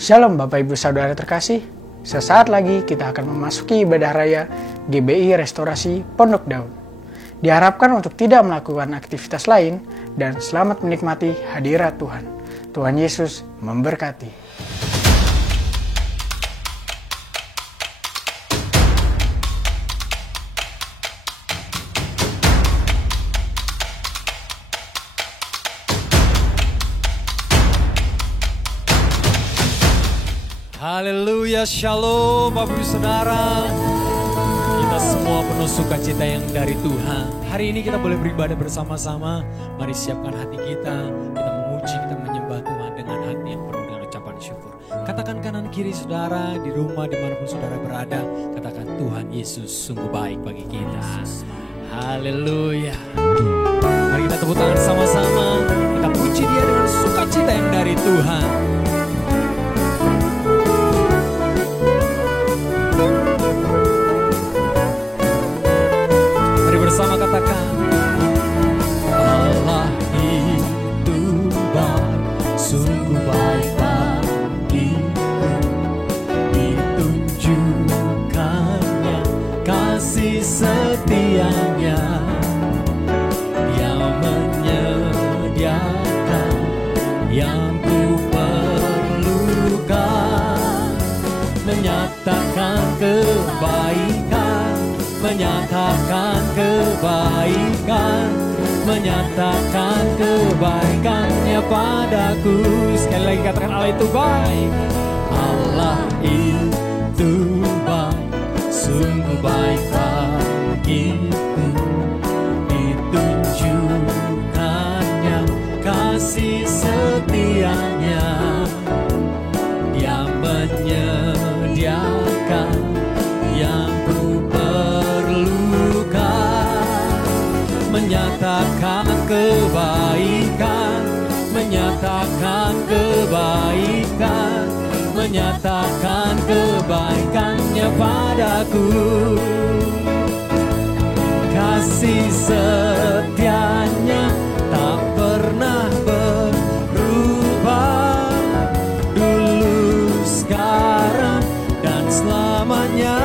Shalom Bapak Ibu Saudara terkasih, sesaat lagi kita akan memasuki ibadah raya GBI Restorasi Pondok Daun. Diharapkan untuk tidak melakukan aktivitas lain dan selamat menikmati hadirat Tuhan. Tuhan Yesus memberkati. Haleluya, shalom Bapak Ibu Saudara. Kita semua penuh sukacita yang dari Tuhan. Hari ini kita boleh beribadah bersama-sama. Mari siapkan hati kita memuji, kita menyembah Tuhan dengan hati yang penuh dengan ucapan syukur. Katakan kanan kiri saudara, di rumah dimanapun saudara berada, katakan Tuhan Yesus sungguh baik bagi kita. Haleluya. Mari kita tepuk tangan sama-sama, kita puji Dia dengan sukacita yang dari Tuhan. Bersama katakan, Allah itu baik, sungguh baik bagiku. Ditunjukkannya kasih setianya, Dia menyediakan yang ku perlukan, menyatakan kebaikan, menyatakan kebaikan, menyatakan kebaikannya padaku. Sekali lagi katakan, Allah itu baik. Allah itu baik, sungguh baik bagiku. Ditunjukkannya kasih setianya, Dia menyediakan yang ku perlukan, menyatakan kebaikan, menyatakan kebaikan, menyatakan kebaikan berikannya padaku. Kasih setianya tak pernah berubah, dulu, sekarang, dan selamanya.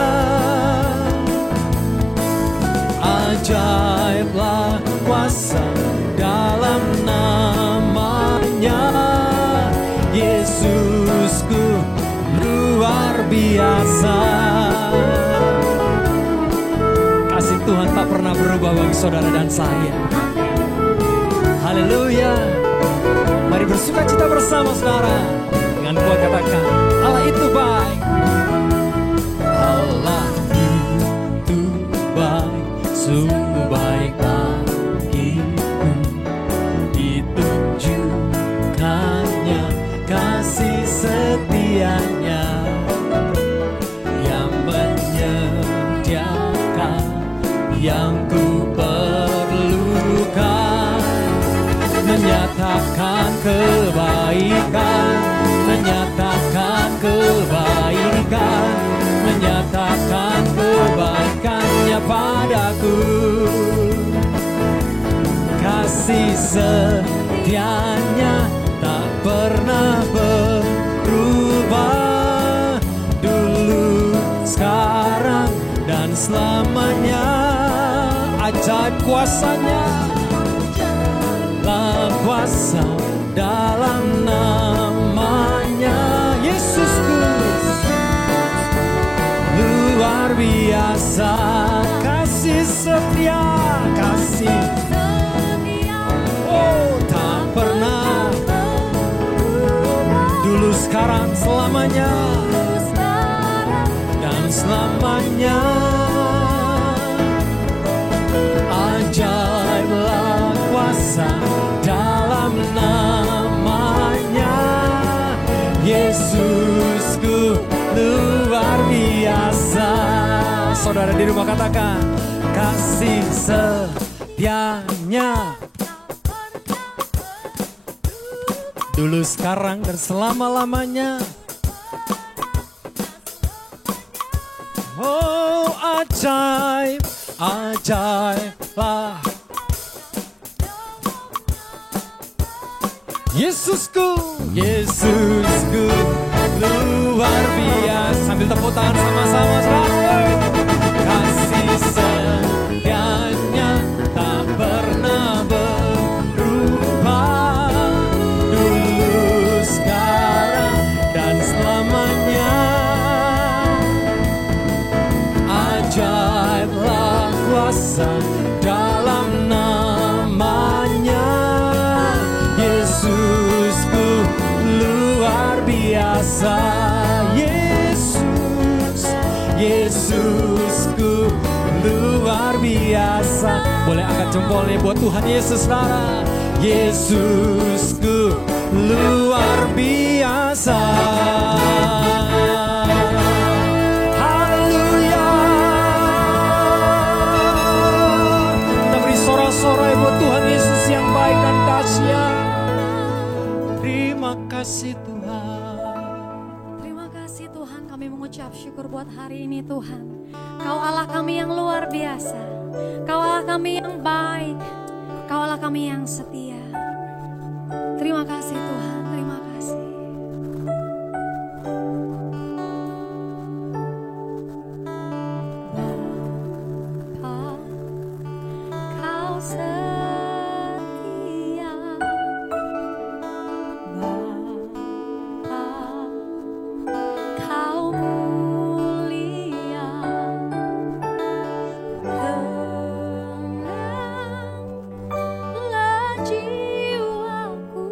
Ajaiblah kuasa dalam namanya, Yesusku luar biasa. Kasih Tuhan tak pernah berubah bagi saudara dan saya. Haleluya. Mari bersuka cita bersama saudara. Dengan kuat katakan, Allah itu baik. Allah itu baik, sungguh baik bagiku. Ditunjukkannya kasih setianya yang menyediakan yang ku perlukan, menyatakan kebaikan, menyatakan kebaikan, menyatakan kebaikannya padaku. Kasih setianya tak pernah berubah, dulu, sekarang, dan selamanya. Ajaib kuasanya, lah kuasa dalam namanya, Yesusku luar biasa. Kasih setia, kasih tak pernah, dulu, sekarang, selamanya, dan selamanya. Ajaiblah kuasa dalam namanya, Yesusku luar biasa. Saudara di rumah katakan, kasih setianya dulu, sekarang, dan selama-lamanya. Oh, ajaib, ajaiblah Yesusku, Yesusku luar biasa. Sambil tepuk tangan sama-sama, saudara. Kasih setianya tak pernah berubah, dulu, sekarang, dan selamanya. Ajaiblah kuasa dalam namanya, Yesusku luar biasa. Yesus, Yesusku luar biasa. Boleh angkat jempolnya buat Tuhan Yesus, saudara. Yesusku luar biasa. Haleluya. Kita beri sorak-sorai buat Tuhan Yesus yang baik dan kasihan. Terima kasih Tuhan. Terima kasih Tuhan, kami mengucap syukur buat hari ini Tuhan. Kau Allah kami yang luar biasa, Kau Allah kami yang baik, Kau Allah kami yang setia. Terima kasih Tuhan, terima kasih. Bapa, Kau setia. Bapa, Kau mulia. Tenanglah jiwaku.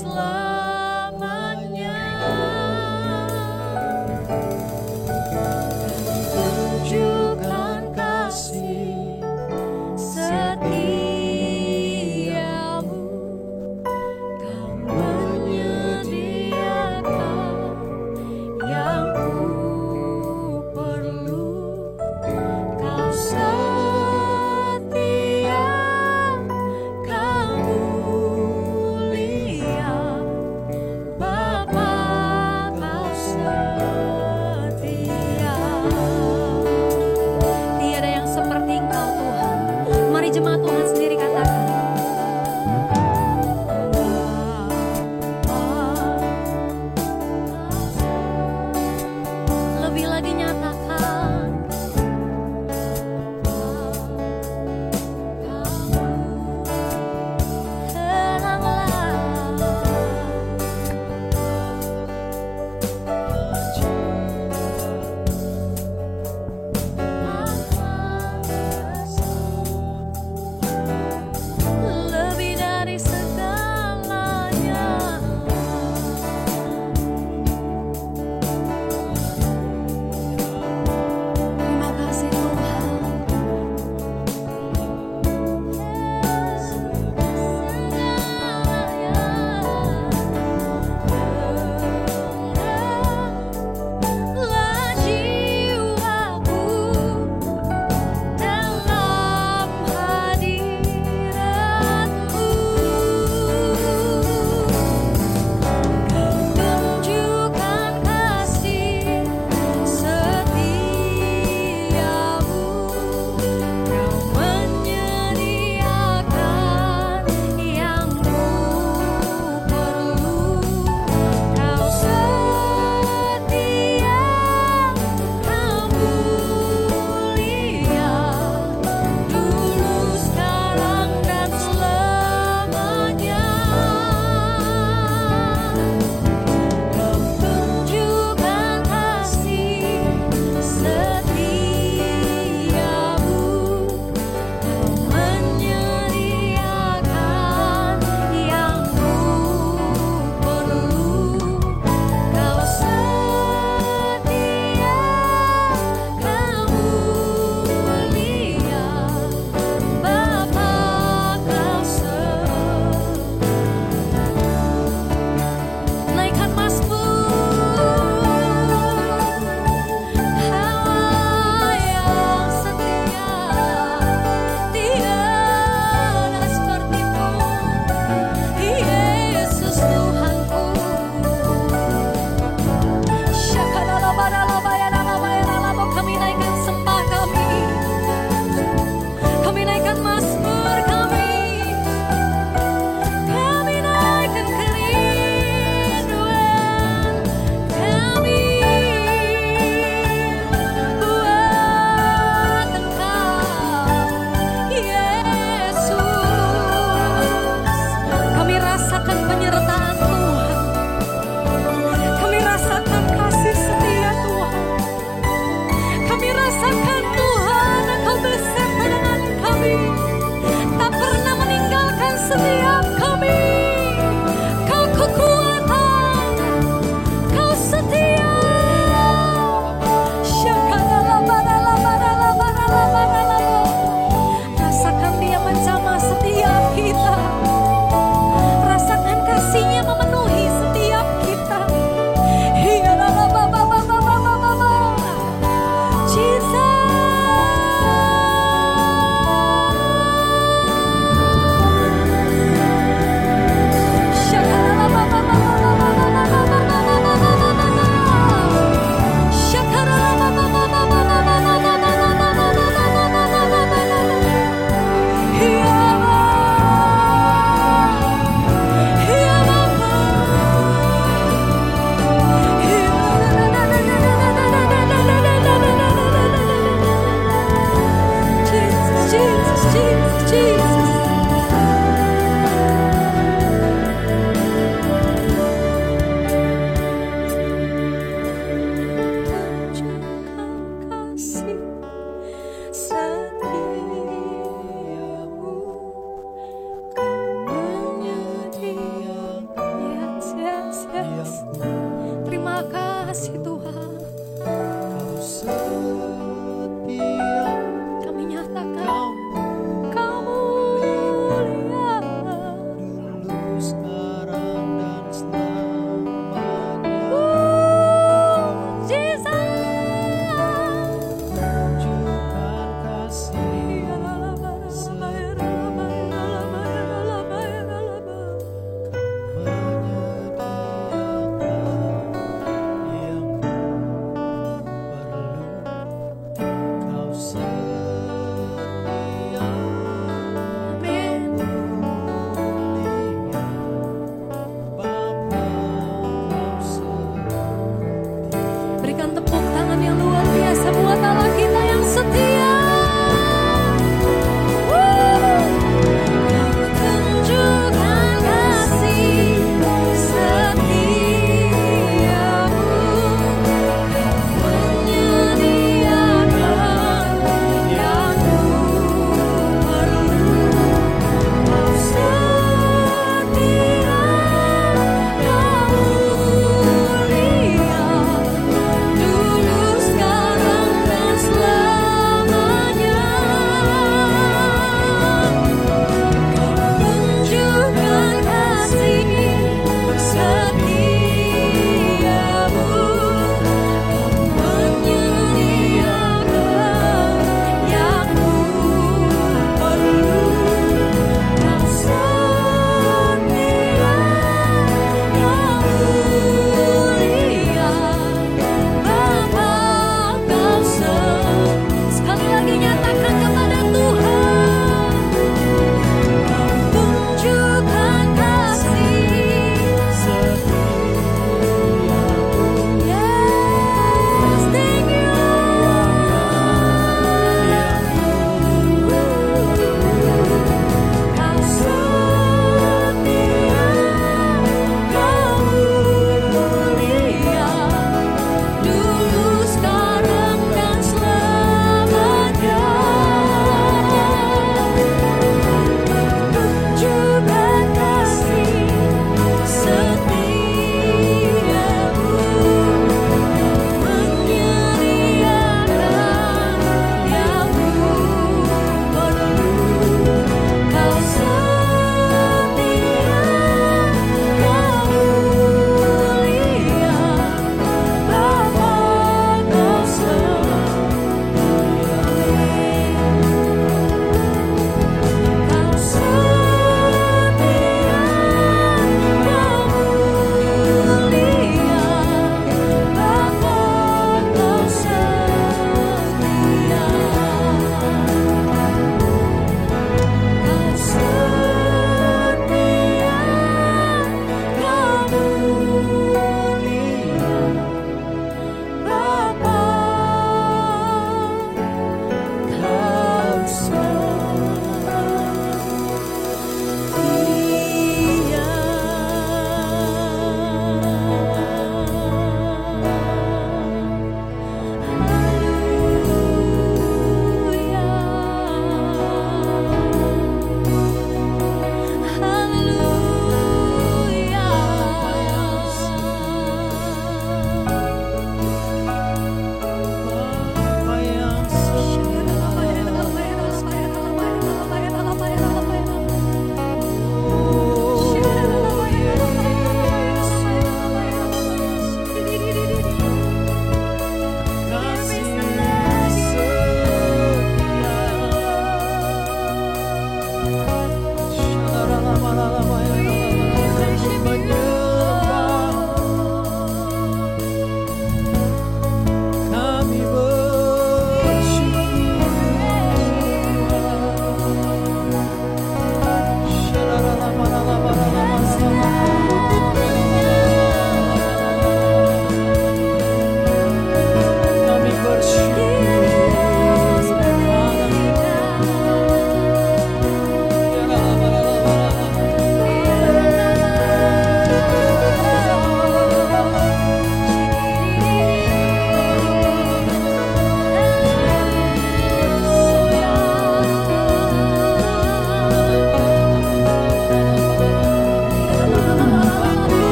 selamanya. Tunjukkan kasih setiamu, Kau menyediakan yang ku perlu. Kau setia, Kau mulia,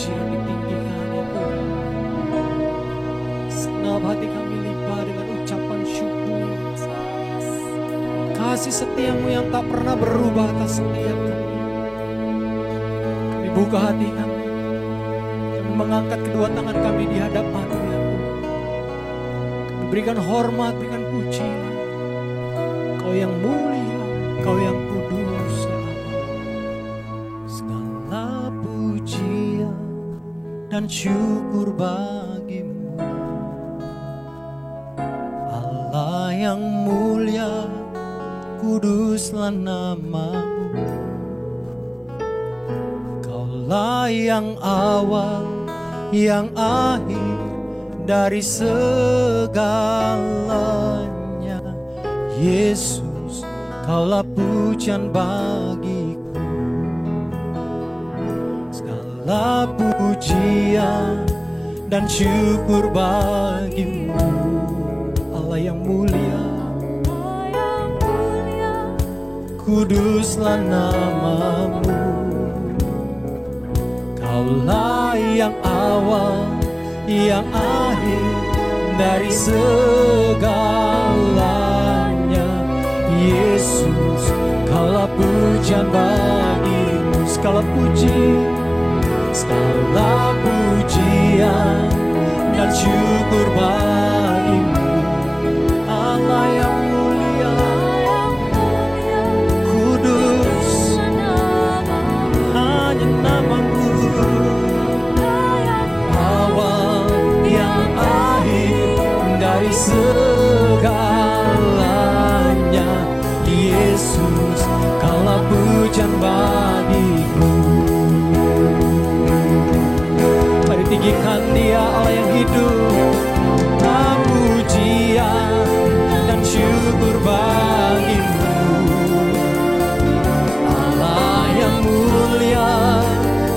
pujian ditinggikan ya Tuhan. Senap hati kami limpah dengan ucapan syukur. Kasih setiamu yang tak pernah berubah atas setiap kami. Kami buka hati kami. Kami mengangkat kedua tangan kami di hadapan-Mu ya Tuhan. Kami berikan hormat, berikan pujian. Kau yang mulia, Kau yang kudus ya Allah. Segala pujian dan syukur bagi-Mu, Allah yang mulia, kuduslah nama-Mu. Kaulah yang awal, yang akhir dari segalanya. Yesus, Kaulah pujian bagiku. Segala pujian dan syukur bagi-Mu, Allah yang mulia, kuduslah nama-Mu. Kaulah yang awal, yang akhir dari segalanya. Yesus, Kaulah pujian bagi-Mu. Segala pujian dan syukur bagi-Mu, Allah yang mulia, kudus, hanya nama-Mu. Awal yang akhir dari segalanya. Yesus, Kaulah pujian bagiku. Mari tinggikan Dia, Allah yang hidup. Pujian dan syukur bagi-Mu, Allah yang mulia,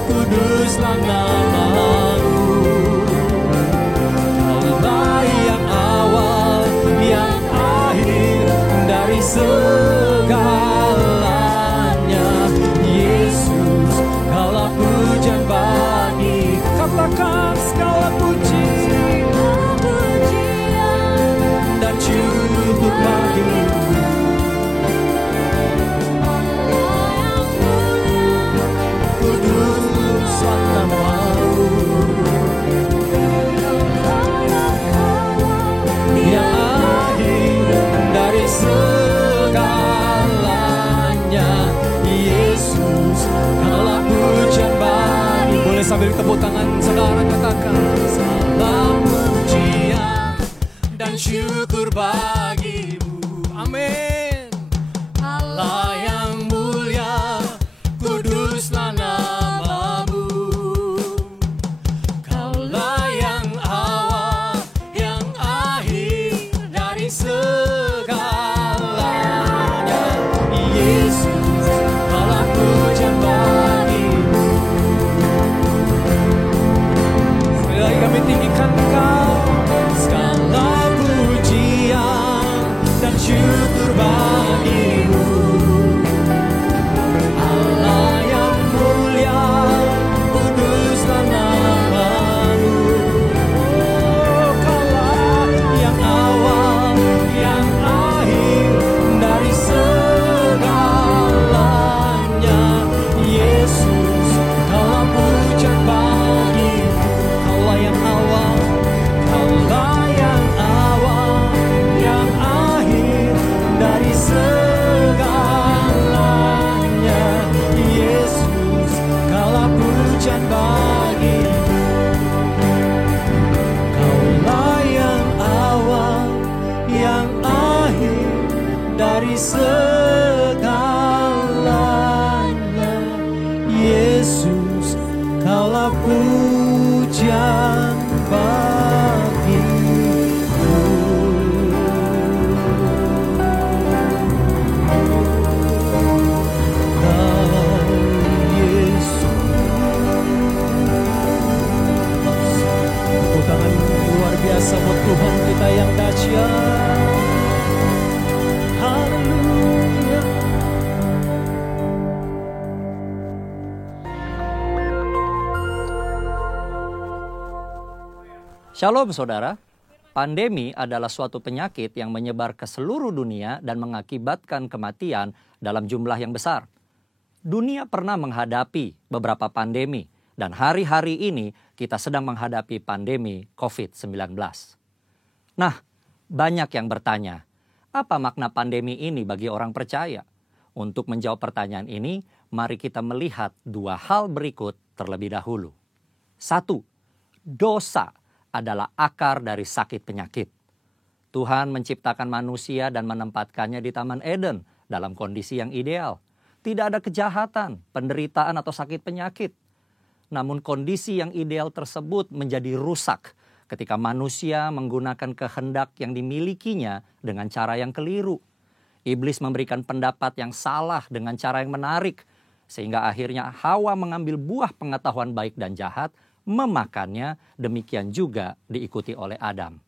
kuduslah nama-Mu. Kaulah yang awal, yang akhir dari segalanya. Yesus, Kaulah pujian bagi. Katakan segala pujian dan syukur bagi-Mu, kuduslah nama-Mu. Yang akhir dari segalanya. Yesus, Kaulah pujian bagi. Boleh sambil tepuk tangan saudara katakan, segala pujian dan syukur bagi-Mu. Amin. Allah yang mulia, kuduslah nama-Mu. Kaulah yang awal, yang akhir dari segalanya. Yesus, Kaulah pujian bagi-Mu. Sekali lagi kami tinggikan Engkau. Segala pujian dan syukur bagi-Mu, Allah yang mulia, kuduslah nama-Mu. Oh, Kaulah yang awal, yang akhir dari segalanya. Yesus, Kaulah pujian bagi-Mu. Kaulah yang awal, Kaulah yang awal, yang akhir dari segalanya. Yesus, Kaulah pujian bagi-Mu. Kaulah yang awal, yang akhir dari segalanya. Yesus, Kaulah pujian bagiku. Kau Yesus. Tepuk tangan luar biasa buat Tuhan kita yang dahsyat. Haleluya. Shalom saudara, pandemi adalah suatu penyakit yang menyebar ke seluruh dunia dan mengakibatkan kematian dalam jumlah yang besar. Dunia pernah menghadapi beberapa pandemi dan hari-hari ini kita sedang menghadapi pandemi COVID-19. Nah, banyak yang bertanya, apa makna pandemi ini bagi orang percaya? Untuk menjawab pertanyaan ini, mari kita melihat dua hal berikut terlebih dahulu. 1. Dosa adalah akar dari sakit penyakit. Tuhan menciptakan manusia dan menempatkannya di Taman Eden dalam kondisi yang ideal. Tidak ada kejahatan, penderitaan atau sakit penyakit. Namun kondisi yang ideal tersebut menjadi rusak ketika manusia menggunakan kehendak yang dimilikinya dengan cara yang keliru. Iblis memberikan pendapat yang salah dengan cara yang menarik, sehingga akhirnya Hawa mengambil buah pengetahuan baik dan jahat, memakannya, demikian juga diikuti oleh Adam.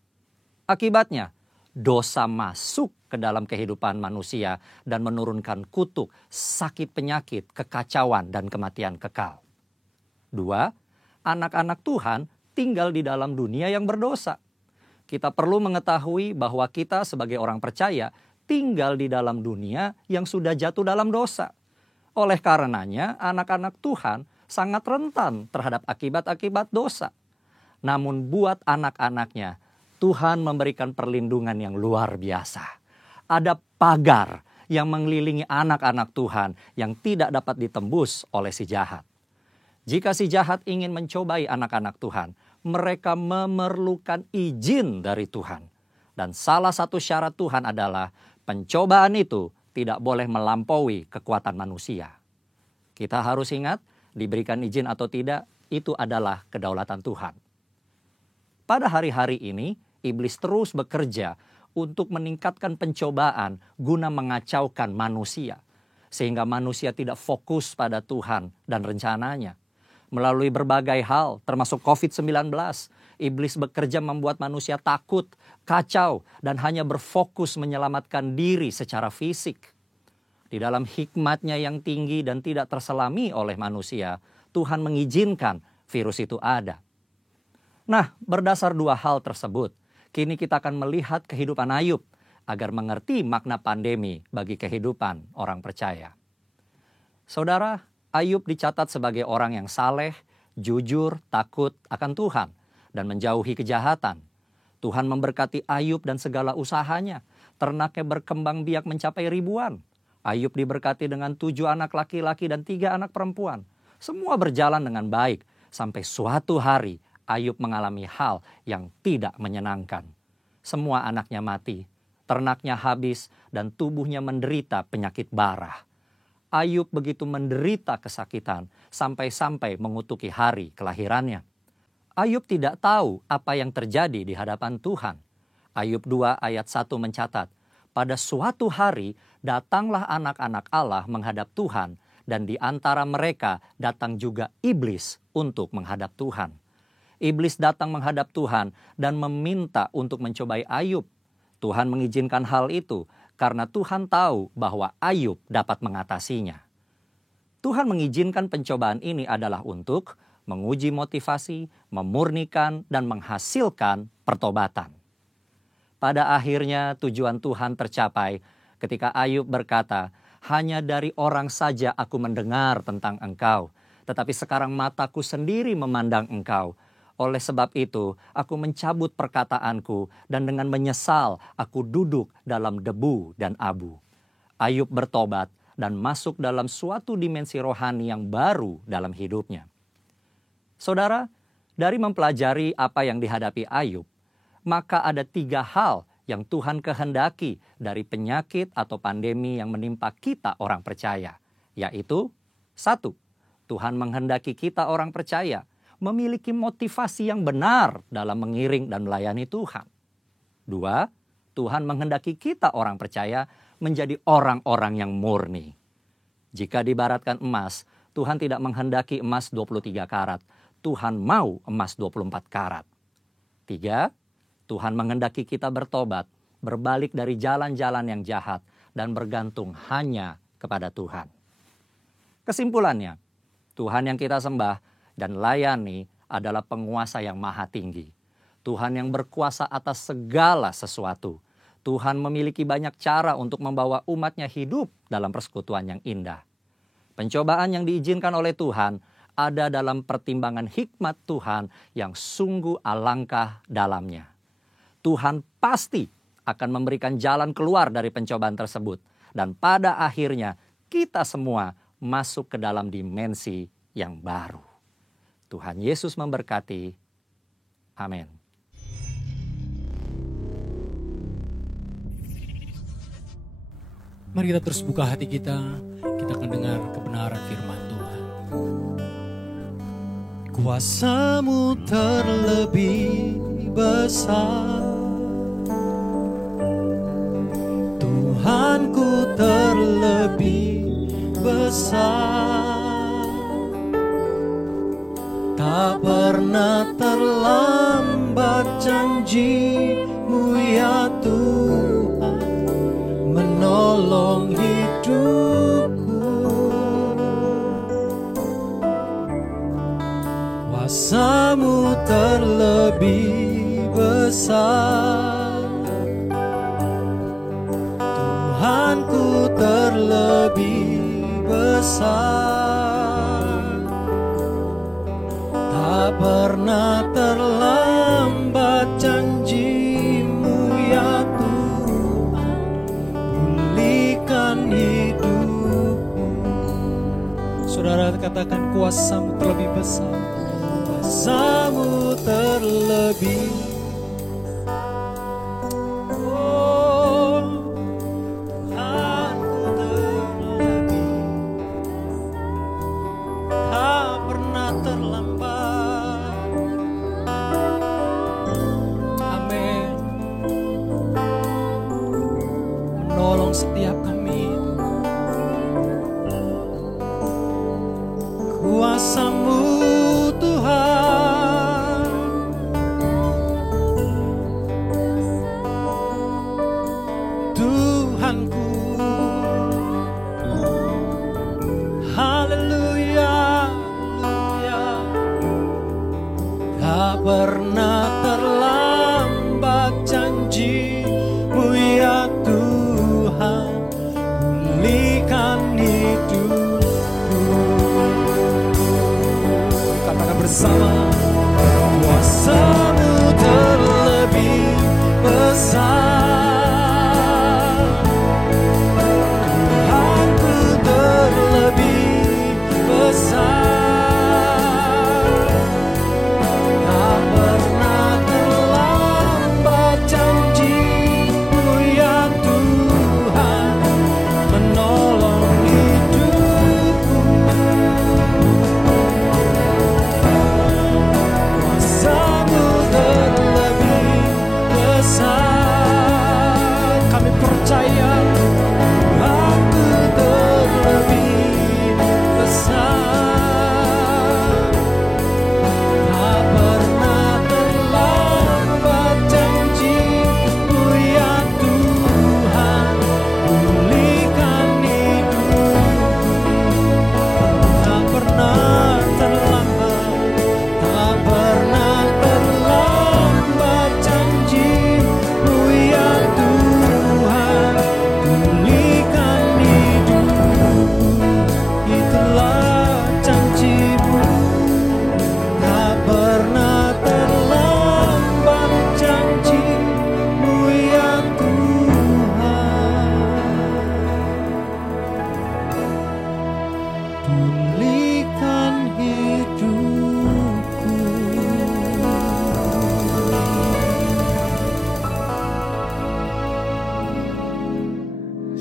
Akibatnya, dosa masuk ke dalam kehidupan manusia dan menurunkan kutuk, sakit penyakit, kekacauan, dan kematian kekal. 2. Anak-anak Tuhan tinggal di dalam dunia yang berdosa. Kita perlu mengetahui bahwa kita sebagai orang percaya tinggal di dalam dunia yang sudah jatuh dalam dosa. Oleh karenanya, anak-anak Tuhan sangat rentan terhadap akibat-akibat dosa. Namun buat anak-anaknya, Tuhan memberikan perlindungan yang luar biasa. Ada pagar yang mengelilingi anak-anak Tuhan yang tidak dapat ditembus oleh si jahat. Jika si jahat ingin mencobai anak-anak Tuhan, mereka memerlukan izin dari Tuhan. Dan salah satu syarat Tuhan adalah pencobaan itu tidak boleh melampaui kekuatan manusia. Kita harus ingat, diberikan izin atau tidak, itu adalah kedaulatan Tuhan. Pada hari-hari ini, iblis terus bekerja untuk meningkatkan pencobaan guna mengacaukan manusia. Sehingga manusia tidak fokus pada Tuhan dan rencananya. Melalui berbagai hal, termasuk COVID-19, iblis bekerja membuat manusia takut, kacau, dan hanya berfokus menyelamatkan diri secara fisik. Di dalam hikmatnya yang tinggi dan tidak terselami oleh manusia, Tuhan mengizinkan virus itu ada. Nah, berdasar dua hal tersebut, kini kita akan melihat kehidupan Ayub agar mengerti makna pandemi bagi kehidupan orang percaya. Saudara, Ayub dicatat sebagai orang yang saleh, jujur, takut akan Tuhan, dan menjauhi kejahatan. Tuhan memberkati Ayub dan segala usahanya. Ternaknya berkembang biak mencapai ribuan. Ayub diberkati dengan 7 anak laki-laki dan 3 anak perempuan. Semua berjalan dengan baik, sampai suatu hari Ayub mengalami hal yang tidak menyenangkan. Semua anaknya mati, ternaknya habis, dan tubuhnya menderita penyakit bara. Ayub begitu menderita kesakitan sampai-sampai mengutuki hari kelahirannya. Ayub tidak tahu apa yang terjadi di hadapan Tuhan. Ayub 2 ayat 1 mencatat, pada suatu hari datanglah anak-anak Allah menghadap Tuhan, dan di antara mereka datang juga iblis untuk menghadap Tuhan. Iblis datang menghadap Tuhan dan meminta untuk mencobai Ayub. Tuhan mengizinkan hal itu karena Tuhan tahu bahwa Ayub dapat mengatasinya. Tuhan mengizinkan pencobaan ini adalah untuk menguji motivasi, memurnikan, dan menghasilkan pertobatan. Pada akhirnya tujuan Tuhan tercapai ketika Ayub berkata, hanya dari orang saja aku mendengar tentang engkau, tetapi sekarang mataku sendiri memandang engkau. Oleh sebab itu, aku mencabut perkataanku dan dengan menyesal aku duduk dalam debu dan abu. Ayub bertobat dan masuk dalam suatu dimensi rohani yang baru dalam hidupnya. Saudara, dari mempelajari apa yang dihadapi Ayub, maka ada 3 hal yang Tuhan kehendaki dari penyakit atau pandemi yang menimpa kita orang percaya. Yaitu, 1. Tuhan menghendaki kita orang percaya memiliki motivasi yang benar dalam mengiring dan melayani Tuhan. 2. Tuhan menghendaki kita orang percaya menjadi orang-orang yang murni. Jika diibaratkan emas, Tuhan tidak menghendaki emas 23 karat. Tuhan mau emas 24 karat. 3. Tuhan menghendaki kita bertobat, berbalik dari jalan-jalan yang jahat, dan bergantung hanya kepada Tuhan. Kesimpulannya, Tuhan yang kita sembah dan layani adalah penguasa yang maha tinggi. Tuhan yang berkuasa atas segala sesuatu. Tuhan memiliki banyak cara untuk membawa umatnya hidup dalam persekutuan yang indah. Pencobaan yang diizinkan oleh Tuhan ada dalam pertimbangan hikmat Tuhan yang sungguh alangkah dalamnya. Tuhan pasti akan memberikan jalan keluar dari pencobaan tersebut. Dan pada akhirnya kita semua masuk ke dalam dimensi yang baru. Tuhan Yesus memberkati. Amin. Mari kita terus buka hati kita akan dengar kebenaran firman Tuhan. Kuasa-Mu terlebih besar, Tuhanku terlebih besar, tak pernah terlambat janji-Mu ya Tuhan, menolong hidupku. Kuasa-Mu terlebih besar, Tuhanku terlebih besar, tak pernah terlambat janji-Mu ya Tuhan, pulihkan hidupku. Saudara katakan, kuasa-Mu terlebih besar, kuasa-Mu terlebih. Setiap kami, kuasa-Mu Tuhan, Tuhanku, haleluya, haleluya, tak pernah terlambat janji-Mu ya Tuhan, pulihkan hidupku. Katakan bersama, kuasa-Mu terlebih besar, Tuhanku terlebih besar, tak pernah terlambat janji-Mu ya Tuhan, menolong hidupku. Kuasa-Mu terlebih besar, kami percaya Tuhanku terlebih besar, tak pernah terlambat janji-Mu ya Tuhan, pulihkan hidupku. Tak pernah terlambat, tak pernah terlambat janji-Mu ya Tuhan, pulihkan hidupku. Itulah janji-Mu, tak pernah terlambat janji-Mu ya Tuhan, pulihkan hidupku.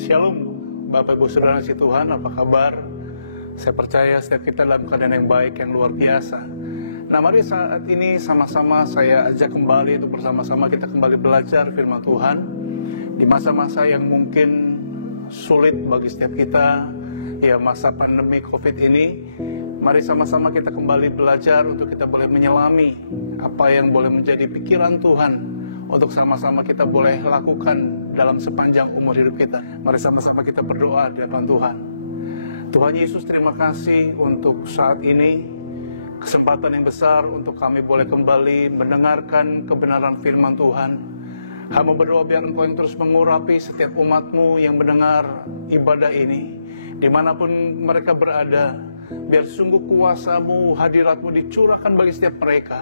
Shalom, Bapak Ibu Saudara si Tuhan, apa kabar? Saya percaya setiap kita dalam keadaan yang baik, yang luar biasa. Nah, mari saat ini sama-sama saya ajak kembali untuk bersama-sama kita kembali belajar firman Tuhan. Di masa-masa yang mungkin sulit bagi setiap kita, ya masa pandemi COVID ini, mari sama-sama kita kembali belajar untuk kita boleh menyelami apa yang boleh menjadi pikiran Tuhan, untuk sama-sama kita boleh lakukan dalam sepanjang umur hidup kita. Mari sama-sama kita berdoa di hadapan Tuhan. Tuhan Yesus, terima kasih untuk saat ini kesempatan yang besar untuk kami boleh kembali mendengarkan kebenaran firman Tuhan. Hamba berdoa biar Engkau yang terus mengurapi setiap umat-Mu yang mendengar ibadah ini, dimanapun mereka berada, biar sungguh kuasa-Mu, hadirat-Mu dicurahkan bagi setiap mereka,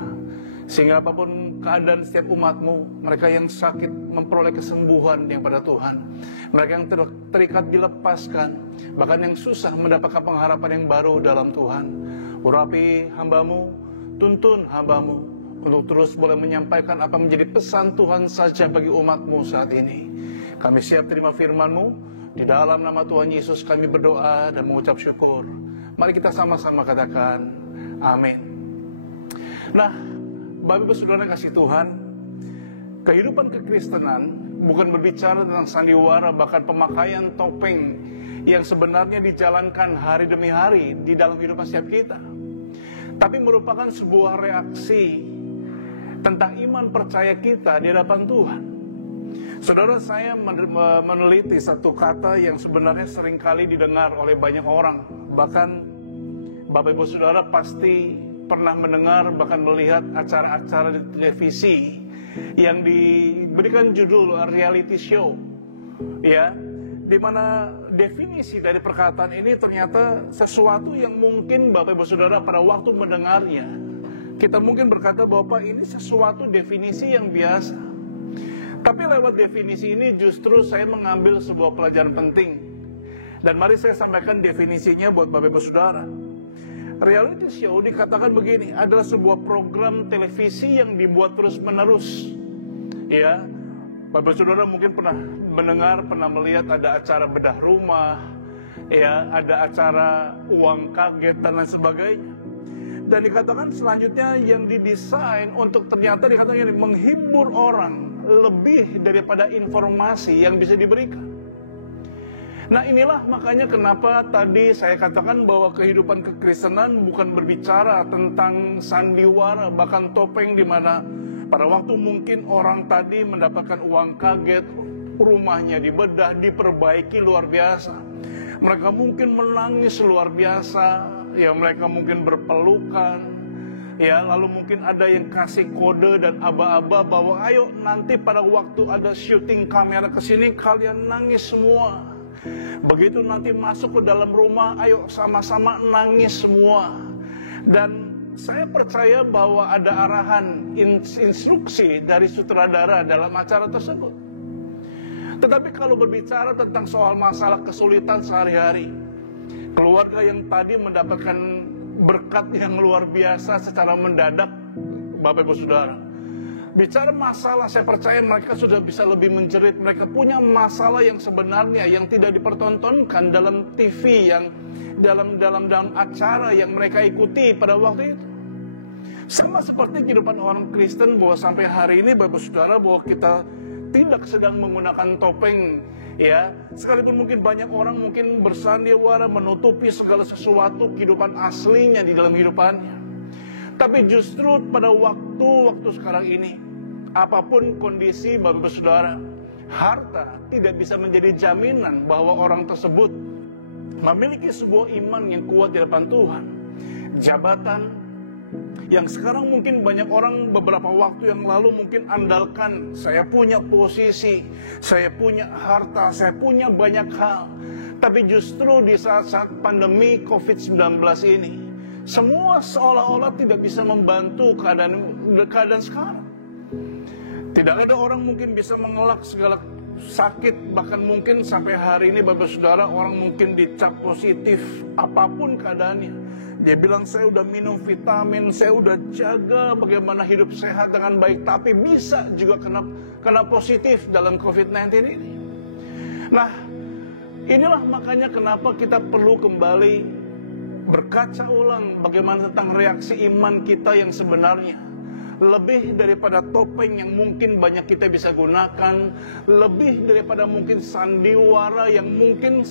sehingga apapun keadaan setiap umat-Mu, mereka yang sakit memperoleh kesembuhan yang pada Tuhan, mereka yang terikat dilepaskan, bahkan yang susah mendapatkan pengharapan yang baru dalam Tuhan. Urapi hamba-Mu, tuntun hamba-Mu untuk terus boleh menyampaikan apa menjadi pesan Tuhan saja bagi umat-Mu saat ini. Kami siap terima firman-Mu. Di dalam nama Tuhan Yesus kami berdoa dan mengucap syukur. Mari kita sama-sama katakan amin. Nah, Bapak Ibu Saudara kasih Tuhan, kehidupan kekristenan bukan berbicara tentang sandiwara, bahkan pemakaian topeng yang sebenarnya dijalankan hari demi hari di dalam kehidupan setiap kita, tapi merupakan sebuah reaksi tentang iman percaya kita di hadapan Tuhan. Saudara, saya meneliti satu kata yang sebenarnya seringkali didengar oleh banyak orang. Bahkan Bapak Ibu Saudara pasti pernah mendengar, bahkan melihat acara-acara di televisi yang diberikan judul reality show, ya, di mana definisi dari perkataan ini ternyata sesuatu yang mungkin Bapak Ibu Saudara pada waktu mendengarnya, kita mungkin berkata bahwa ini sesuatu definisi yang biasa. Tapi lewat definisi ini justru saya mengambil sebuah pelajaran penting. Dan mari saya sampaikan definisinya buat Bapak Ibu Saudara. Reality show dikatakan begini, adalah sebuah program televisi yang dibuat terus-menerus. Ya, Bapak Saudara mungkin pernah mendengar, pernah melihat ada acara bedah rumah, ya, ada acara uang kaget dan lain sebagainya. Dan dikatakan selanjutnya yang didesain untuk ternyata dikatakan menghibur orang lebih daripada informasi yang bisa diberikan. Nah, inilah makanya kenapa tadi saya katakan bahwa kehidupan kekristenan bukan berbicara tentang sandiwara, bahkan topeng, di mana pada waktu mungkin orang tadi mendapatkan uang kaget, rumahnya dibedah, diperbaiki luar biasa. Mereka mungkin menangis luar biasa, ya, mereka mungkin berpelukan, ya, lalu mungkin ada yang kasih kode dan aba-aba bahwa ayo nanti pada waktu ada syuting kamera kesini kalian nangis semua. Begitu nanti masuk ke dalam rumah, ayo sama-sama nangis semua. Dan saya percaya bahwa ada arahan, instruksi dari sutradara dalam acara tersebut. Tetapi kalau berbicara tentang soal masalah kesulitan sehari-hari, keluarga yang tadi mendapatkan berkat yang luar biasa secara mendadak, Bapak Ibu Saudara, bicara masalah, saya percaya mereka sudah bisa lebih menjerit. Mereka punya masalah yang sebenarnya yang tidak dipertontonkan dalam TV, yang dalam acara yang mereka ikuti pada waktu itu. Sama seperti kehidupan orang Kristen, bahwa sampai hari ini Bapak Saudara, bahwa kita tidak sedang menggunakan topeng, ya. Sekalipun mungkin banyak orang mungkin bersandiwara menutupi segala sesuatu kehidupan aslinya di dalam kehidupannya. Tapi justru pada waktu sekarang ini, apapun kondisi Bapak Saudara, harta tidak bisa menjadi jaminan bahwa orang tersebut memiliki sebuah iman yang kuat di hadapan Tuhan. Jabatan yang sekarang mungkin banyak orang beberapa waktu yang lalu mungkin andalkan, saya punya posisi, saya punya harta, saya punya banyak hal. Tapi justru di saat-saat pandemi COVID-19 ini, semua seolah-olah tidak bisa membantu keadaan sekarang. Tidak ada orang mungkin bisa mengelak segala sakit, bahkan mungkin sampai hari ini Bapak Saudara, orang mungkin dicap positif apapun keadaannya. Dia bilang saya udah minum vitamin, saya udah jaga bagaimana hidup sehat dengan baik, tapi bisa juga kena positif dalam COVID-19 ini. Nah, inilah makanya kenapa kita perlu kembali berkaca ulang bagaimana tentang reaksi iman kita yang sebenarnya. Lebih daripada topeng yang mungkin banyak kita bisa gunakan, lebih daripada mungkin sandiwara yang mungkin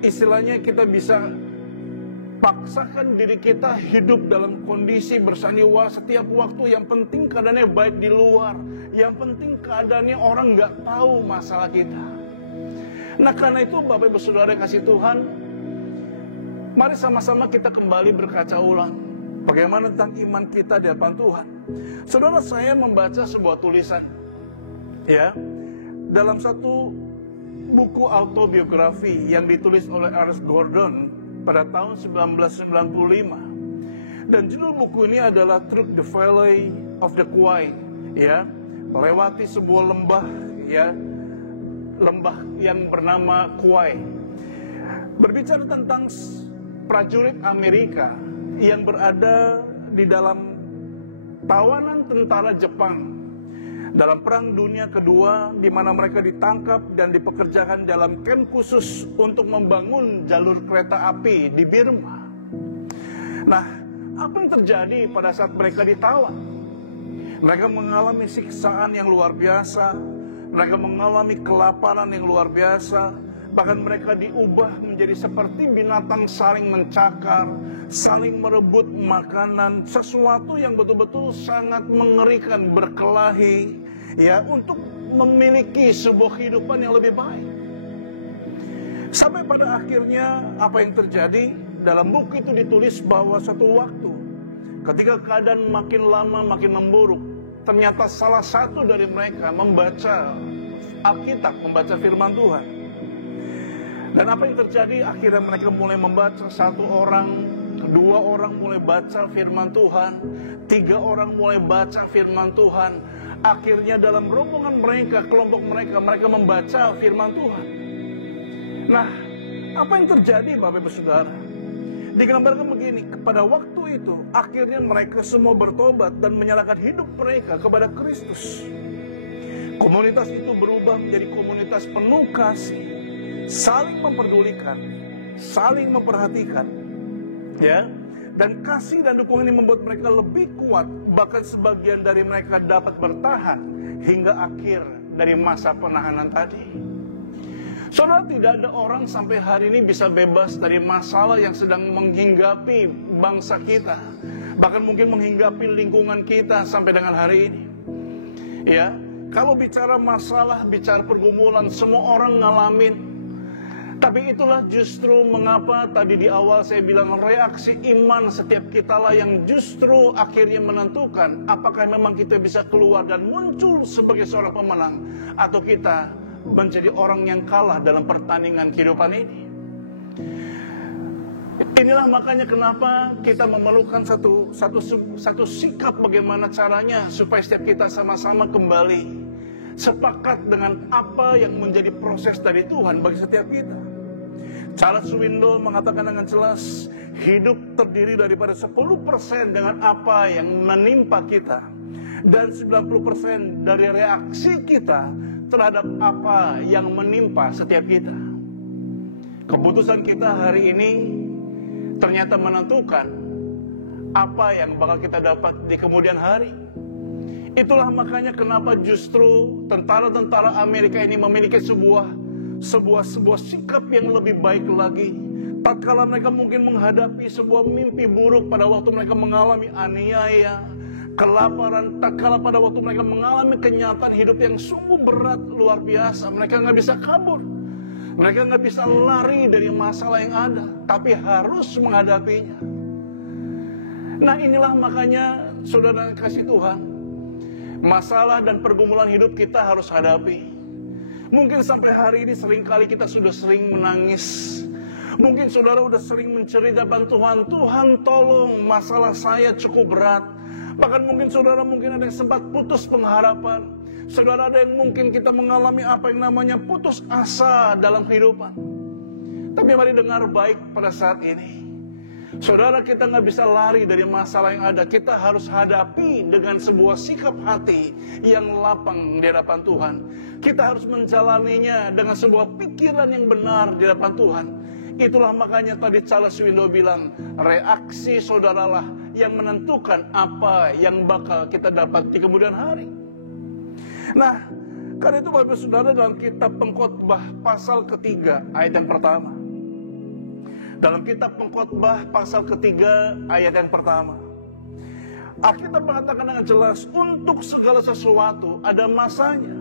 istilahnya kita bisa paksakan diri kita hidup dalam kondisi bersandiwara setiap waktu. Yang penting keadaannya baik di luar, yang penting keadaannya orang nggak tahu masalah kita. Nah, karena itu Bapak Ibu Saudara yang kasih Tuhan, mari sama-sama kita kembali berkaca ulang. Bagaimana tentang iman kita di hadapan Tuhan? Saudara, saya membaca sebuah tulisan, ya, dalam satu buku autobiografi yang ditulis oleh R.S. Gordon pada tahun 1995. Dan judul buku ini adalah Through the Valley of the Kwai, ya, melewati sebuah lembah, ya, lembah yang bernama Kwai. Berbicara tentang prajurit Amerika yang berada di dalam tawanan tentara Jepang dalam Perang Dunia Kedua, di mana mereka ditangkap dan dipekerjakan dalam kamp khusus untuk membangun jalur kereta api di Burma. Nah, apa yang terjadi pada saat mereka ditawan? Mereka mengalami siksaan yang luar biasa, mereka mengalami kelaparan yang luar biasa, bahkan mereka diubah menjadi seperti binatang saling mencakar, saling merebut makanan, sesuatu yang betul-betul sangat mengerikan, berkelahi, ya, untuk memiliki sebuah kehidupan yang lebih baik. Sampai pada akhirnya apa yang terjadi? Dalam buku itu ditulis bahwa suatu waktu ketika keadaan makin lama makin memburuk, ternyata salah satu dari mereka membaca Alkitab, membaca firman Tuhan. Dan apa yang terjadi? Akhirnya mereka mulai membaca, satu orang, kedua orang mulai baca firman Tuhan, tiga orang mulai baca firman Tuhan. Akhirnya dalam rombongan mereka, kelompok mereka, mereka membaca firman Tuhan. Nah, apa yang terjadi Bapak Ibu Saudara? Digambarkan begini, pada waktu itu akhirnya mereka semua bertobat dan menyerahkan hidup mereka kepada Kristus. Komunitas itu berubah menjadi komunitas penuh kasih, saling memperdulikan, saling memperhatikan, ya. Dan kasih dan dukungan ini membuat mereka lebih kuat, bahkan sebagian dari mereka dapat bertahan hingga akhir dari masa penahanan tadi. Saudara, tidak ada orang sampai hari ini bisa bebas dari masalah yang sedang menghinggapi bangsa kita, bahkan mungkin menghinggapi lingkungan kita sampai dengan hari ini. Ya, kalau bicara masalah, bicara pergumulan, semua orang ngalamin. Tapi itulah justru mengapa tadi di awal saya bilang reaksi iman setiap kita lah yang justru akhirnya menentukan apakah memang kita bisa keluar dan muncul sebagai seorang pemenang, atau kita menjadi orang yang kalah dalam pertandingan kehidupan ini. Inilah makanya kenapa kita memerlukan satu sikap bagaimana caranya supaya setiap kita sama-sama kembali sepakat dengan apa yang menjadi proses dari Tuhan bagi setiap kita. Charles Swindoll mengatakan dengan jelas, hidup terdiri daripada 10% dengan apa yang menimpa kita, dan 90% dari reaksi kita terhadap apa yang menimpa setiap kita. Keputusan kita hari ini ternyata menentukan apa yang bakal kita dapat di kemudian hari. Itulah makanya kenapa justru tentara-tentara Amerika ini memiliki sebuah sikap yang lebih baik lagi. Tatkala mereka mungkin menghadapi sebuah mimpi buruk pada waktu mereka mengalami aniaya, kelaparan, tatkala pada waktu mereka mengalami kenyataan hidup yang sungguh berat luar biasa, mereka nggak bisa kabur, mereka nggak bisa lari dari masalah yang ada, tapi harus menghadapinya. Nah, inilah makanya saudara kasih Tuhan, masalah dan pergumulan hidup kita harus hadapi. Mungkin sampai hari ini seringkali kita sudah sering menangis. Mungkin saudara sudah sering menceritakan Tuhan tolong, masalah saya cukup berat. Bahkan mungkin saudara ada yang sempat putus pengharapan. Saudara, ada yang mungkin kita mengalami apa yang namanya putus asa dalam kehidupan. Tapi mari dengar baik pada saat ini. Saudara, kita nggak bisa lari dari masalah yang ada. Kita harus hadapi dengan sebuah sikap hati yang lapang di hadapan Tuhan. Kita harus menjalaninya dengan sebuah pikiran yang benar di hadapan Tuhan. Itulah makanya tadi Charles Swindoll bilang, reaksi saudaralah yang menentukan apa yang bakal kita dapat di kemudian hari. Nah, karena itu Bapak Saudara, dalam kitab Pengkhotbah pasal ketiga ayat yang pertama. Dalam kitab Pengkhotbah pasal ketiga ayat yang pertama, Alkitab mengatakan dengan jelas, untuk segala sesuatu ada masanya.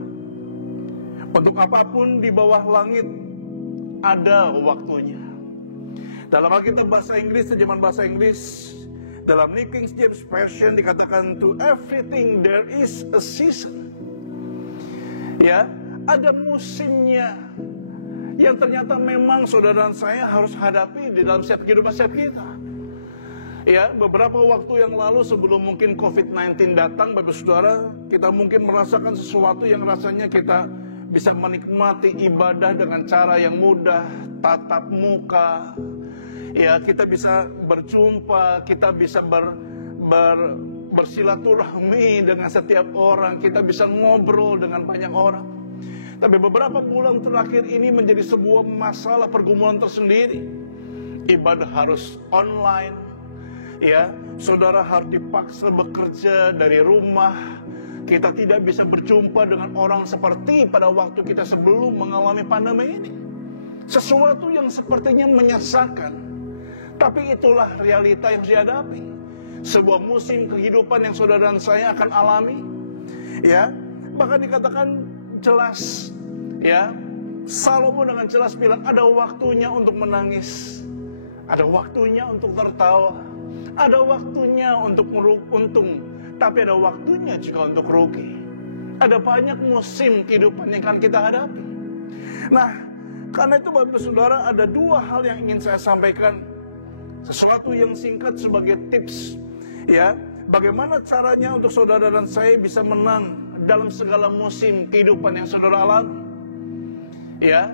Untuk apapun di bawah langit ada waktunya. Dalam Alkitab bahasa Inggris, terjemahan bahasa Inggris, Dalam New King James Version dikatakan, to everything there is a season. Ya, ada musimnya yang ternyata memang saudara dan saya harus hadapi di dalam setiap kehidupan setiap kita. Ya, beberapa waktu yang lalu sebelum mungkin COVID-19 datang, Bapak Saudara, kita mungkin merasakan sesuatu yang rasanya kita bisa menikmati ibadah dengan cara yang mudah, tatap muka. Ya, kita bisa berjumpa, kita bisa bersilaturahmi dengan setiap orang, kita bisa ngobrol dengan banyak orang. Tapi beberapa bulan terakhir ini menjadi sebuah masalah pergumulan tersendiri. Ibadah harus online. Ya, saudara harus dipaksa bekerja dari rumah. Kita tidak bisa berjumpa dengan orang seperti pada waktu kita sebelum mengalami pandemi ini. Sesuatu yang sepertinya menyesakan. Tapi itulah realita yang dihadapi. Sebuah musim kehidupan yang saudara dan saya akan alami. Ya, bahkan dikatakan jelas, ya, Salomo dengan jelas bilang ada waktunya untuk menangis, ada waktunya untuk tertawa, ada waktunya untuk untung, tapi ada waktunya juga untuk rugi. Ada banyak musim kehidupan yang akan kita hadapi. Nah, karena itu Bapak Saudara, ada dua hal yang ingin saya sampaikan. Sesuatu yang singkat sebagai tips, ya, bagaimana caranya untuk saudara dan saya bisa menang dalam segala musim kehidupan yang saudara alami. Ya,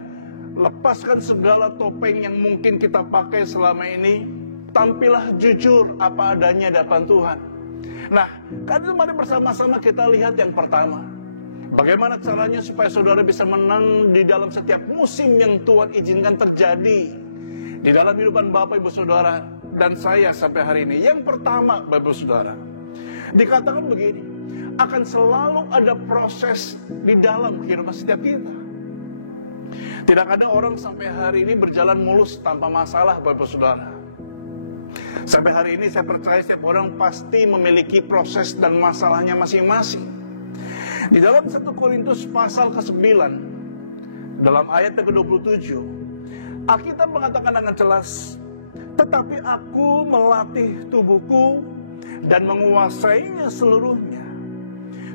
lepaskan segala topeng yang mungkin kita pakai selama ini. Tampillah jujur apa adanya di hadapan Tuhan. Nah, karena mari bersama-sama kita lihat yang pertama. Bagaimana caranya supaya saudara bisa menang di dalam setiap musim yang Tuhan izinkan terjadi di dalam kehidupan Bapak Ibu Saudara dan saya sampai hari ini. Yang pertama, Bapak Ibu Saudara, dikatakan begini, akan selalu ada proses di dalam kehidupan setiap kita. Tidak ada orang sampai hari ini berjalan mulus tanpa masalah, Bapak Ibu Saudara. Sampai hari ini saya percaya setiap orang pasti memiliki proses dan masalahnya masing-masing. Di dalam 1 Korintus pasal ke-9, dalam ayat ke-27, Alkitab mengatakan dengan jelas, tetapi aku melatih tubuhku dan menguasainya seluruhnya,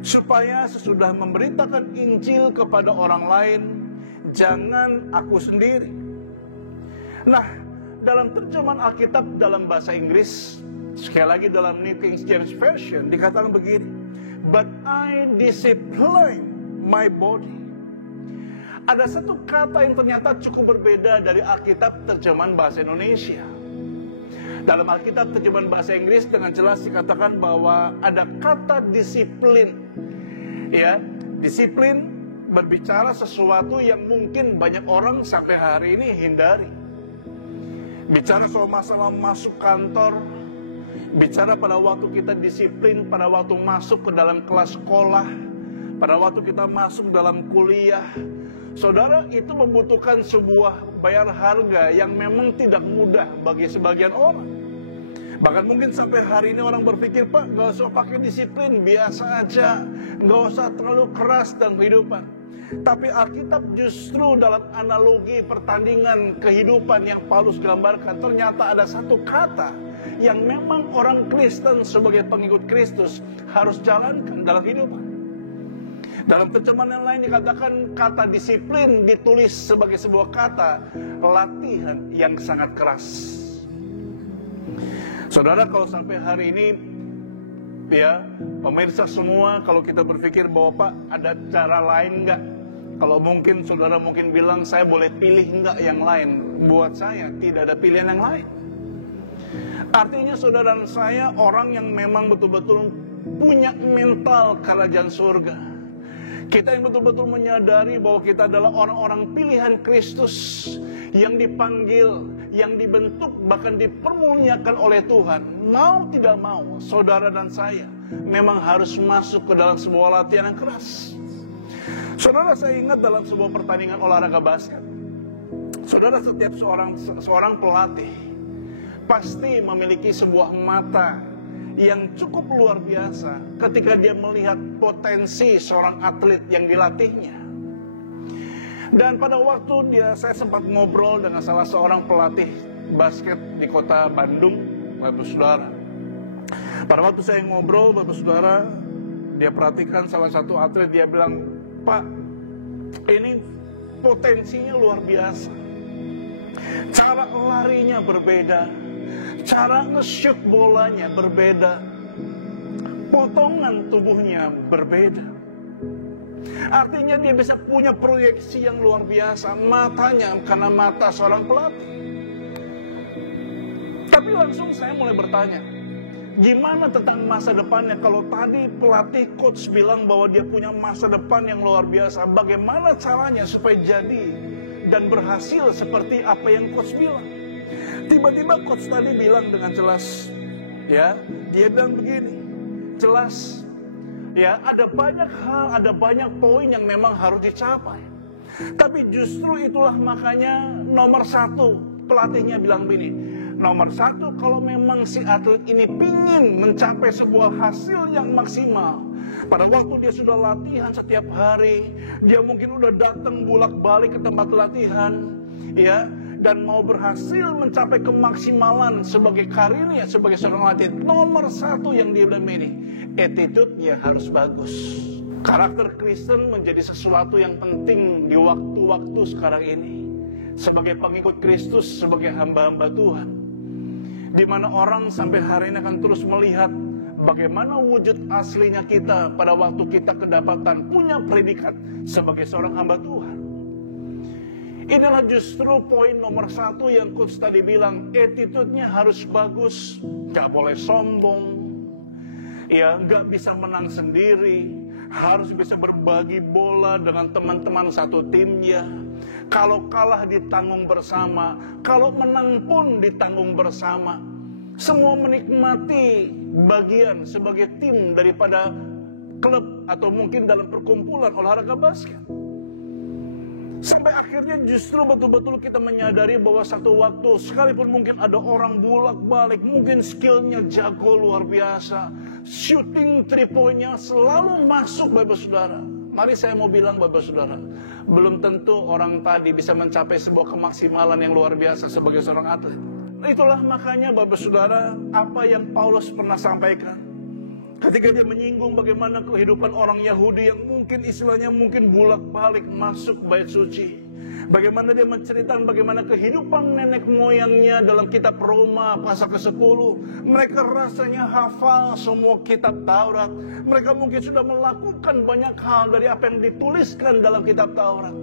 supaya sesudah memberitakan Injil kepada orang lain, jangan aku sendiri. Nah, dalam terjemahan Alkitab dalam bahasa Inggris, sekali lagi dalam New King James Version, dikatakan begini, but I discipline my body. Ada satu kata yang ternyata cukup berbeda dari Alkitab terjemahan bahasa Indonesia. Dalam Alkitab terjemahan bahasa Inggris dengan jelas dikatakan bahwa ada kata disiplin. Ya, disiplin berbicara sesuatu yang mungkin banyak orang sampai hari ini hindari. Bicara soal masalah masuk kantor, bicara pada waktu kita disiplin, pada waktu masuk ke dalam kelas sekolah, pada waktu kita masuk dalam kuliah. Saudara, itu membutuhkan sebuah bayar harga yang memang tidak mudah bagi sebagian orang. Bahkan mungkin sampai hari ini orang berpikir, Pak, gak usah pakai disiplin, biasa aja, gak usah terlalu keras dalam kehidupan. Tapi Alkitab justru dalam analogi pertandingan kehidupan yang Paulus gambarkan, ternyata ada satu kata yang memang orang Kristen sebagai pengikut Kristus harus jalankan dalam kehidupan. Dalam terjemahan yang lain dikatakan kata disiplin ditulis sebagai sebuah kata latihan yang sangat keras. Saudara, kalau sampai hari ini, ya, pemirsa semua, kalau kita berpikir bahwa Pak, ada cara lain nggak? Kalau mungkin saudara mungkin bilang, saya boleh pilih nggak yang lain? Buat saya, tidak ada pilihan yang lain. Artinya saudara dan saya orang yang memang betul-betul punya mental kerajaan surga. Kita yang betul-betul menyadari bahwa kita adalah orang-orang pilihan Kristus yang dipanggil, yang dibentuk, bahkan dipermuliakan oleh Tuhan. Mau tidak mau, saudara dan saya memang harus masuk ke dalam sebuah latihan yang keras. Saudara, saya ingat dalam sebuah pertandingan olahraga basket. Saudara, setiap seorang pelatih pasti memiliki sebuah mata yang cukup luar biasa ketika dia melihat potensi seorang atlet yang dilatihnya. Dan pada waktu saya sempat ngobrol dengan salah seorang pelatih basket di kota Bandung, Bapak Saudara. Pada waktu saya ngobrol, Bapak Saudara, dia perhatikan salah satu atlet, dia bilang, "Pak, ini potensinya luar biasa. Cara larinya berbeda, cara nge-shoot bolanya berbeda, potongan tubuhnya berbeda. Artinya dia bisa punya proyeksi yang luar biasa, matanya karena mata seorang pelatih." Tapi langsung saya mulai bertanya, gimana tentang masa depannya? Kalau tadi pelatih coach bilang bahwa dia punya masa depan yang luar biasa, bagaimana caranya supaya jadi dan berhasil seperti apa yang coach bilang? Tiba-tiba coach tadi bilang dengan jelas, ya, dia bilang begini, jelas, ya, ada banyak hal, ada banyak poin yang memang harus dicapai. Tapi justru itulah makanya nomor satu, pelatihnya bilang begini, nomor satu, kalau memang si atlet ini pingin mencapai sebuah hasil yang maksimal, pada waktu dia sudah latihan setiap hari, dia mungkin udah datang bolak-balik ke tempat latihan, ya, dan mau berhasil mencapai kemaksimalan sebagai karirnya sebagai seorang atlet, nomor satu yang dia bilang ini, attitude-nya harus bagus. Karakter Kristen menjadi sesuatu yang penting di waktu-waktu sekarang ini. Sebagai pengikut Kristus, sebagai hamba-hamba Tuhan, di mana orang sampai hari ini akan terus melihat bagaimana wujud aslinya kita pada waktu kita kedapatan punya predikat sebagai seorang hamba Tuhan. Inilah justru poin nomor satu yang coach tadi bilang, attitude-nya harus bagus, gak boleh sombong, ya, gak bisa menang sendiri, harus bisa berbagi bola dengan teman-teman satu timnya. Kalau kalah ditanggung bersama, kalau menang pun ditanggung bersama. Semua menikmati bagian sebagai tim daripada klub atau mungkin dalam perkumpulan olahraga basket. Sampai akhirnya justru betul-betul kita menyadari bahwa satu waktu, sekalipun mungkin ada orang bolak-balik, mungkin skillnya jago luar biasa, shooting 3 point-nya selalu masuk, Bapak Saudara. Mari saya mau bilang, Bapak Saudara, belum tentu orang tadi bisa mencapai sebuah kemaksimalan yang luar biasa sebagai seorang atlet. Itulah makanya, Bapak Saudara, apa yang Paulus pernah sampaikan ketika dia menyinggung bagaimana kehidupan orang Yahudi yang mungkin istilahnya mungkin bolak-balik masuk bait suci. Bagaimana dia menceritakan bagaimana kehidupan nenek moyangnya dalam kitab Roma pasal ke-10. Mereka rasanya hafal semua kitab Taurat. Mereka mungkin sudah melakukan banyak hal dari apa yang dituliskan dalam kitab Taurat.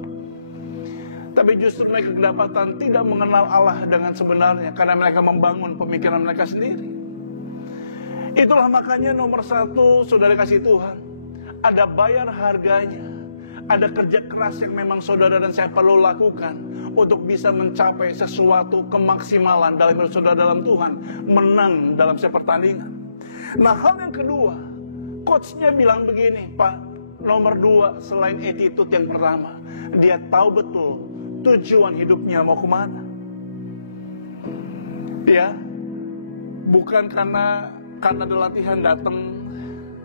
Tapi justru mereka kedapatan tidak mengenal Allah dengan sebenarnya karena mereka membangun pemikiran mereka sendiri. Itulah makanya nomor satu, saudara kasih Tuhan, ada bayar harganya. Ada kerja keras yang memang saudara dan saya perlu lakukan untuk bisa mencapai sesuatu kemaksimalan dalam hidup saudara dalam Tuhan, menang dalam setiap pertandingan. Nah, hal yang kedua, coachnya bilang begini, Pak, nomor 2 selain attitude yang pertama, dia tahu betul tujuan hidupnya mau kemana. Ya, bukan karena ada latihan datang,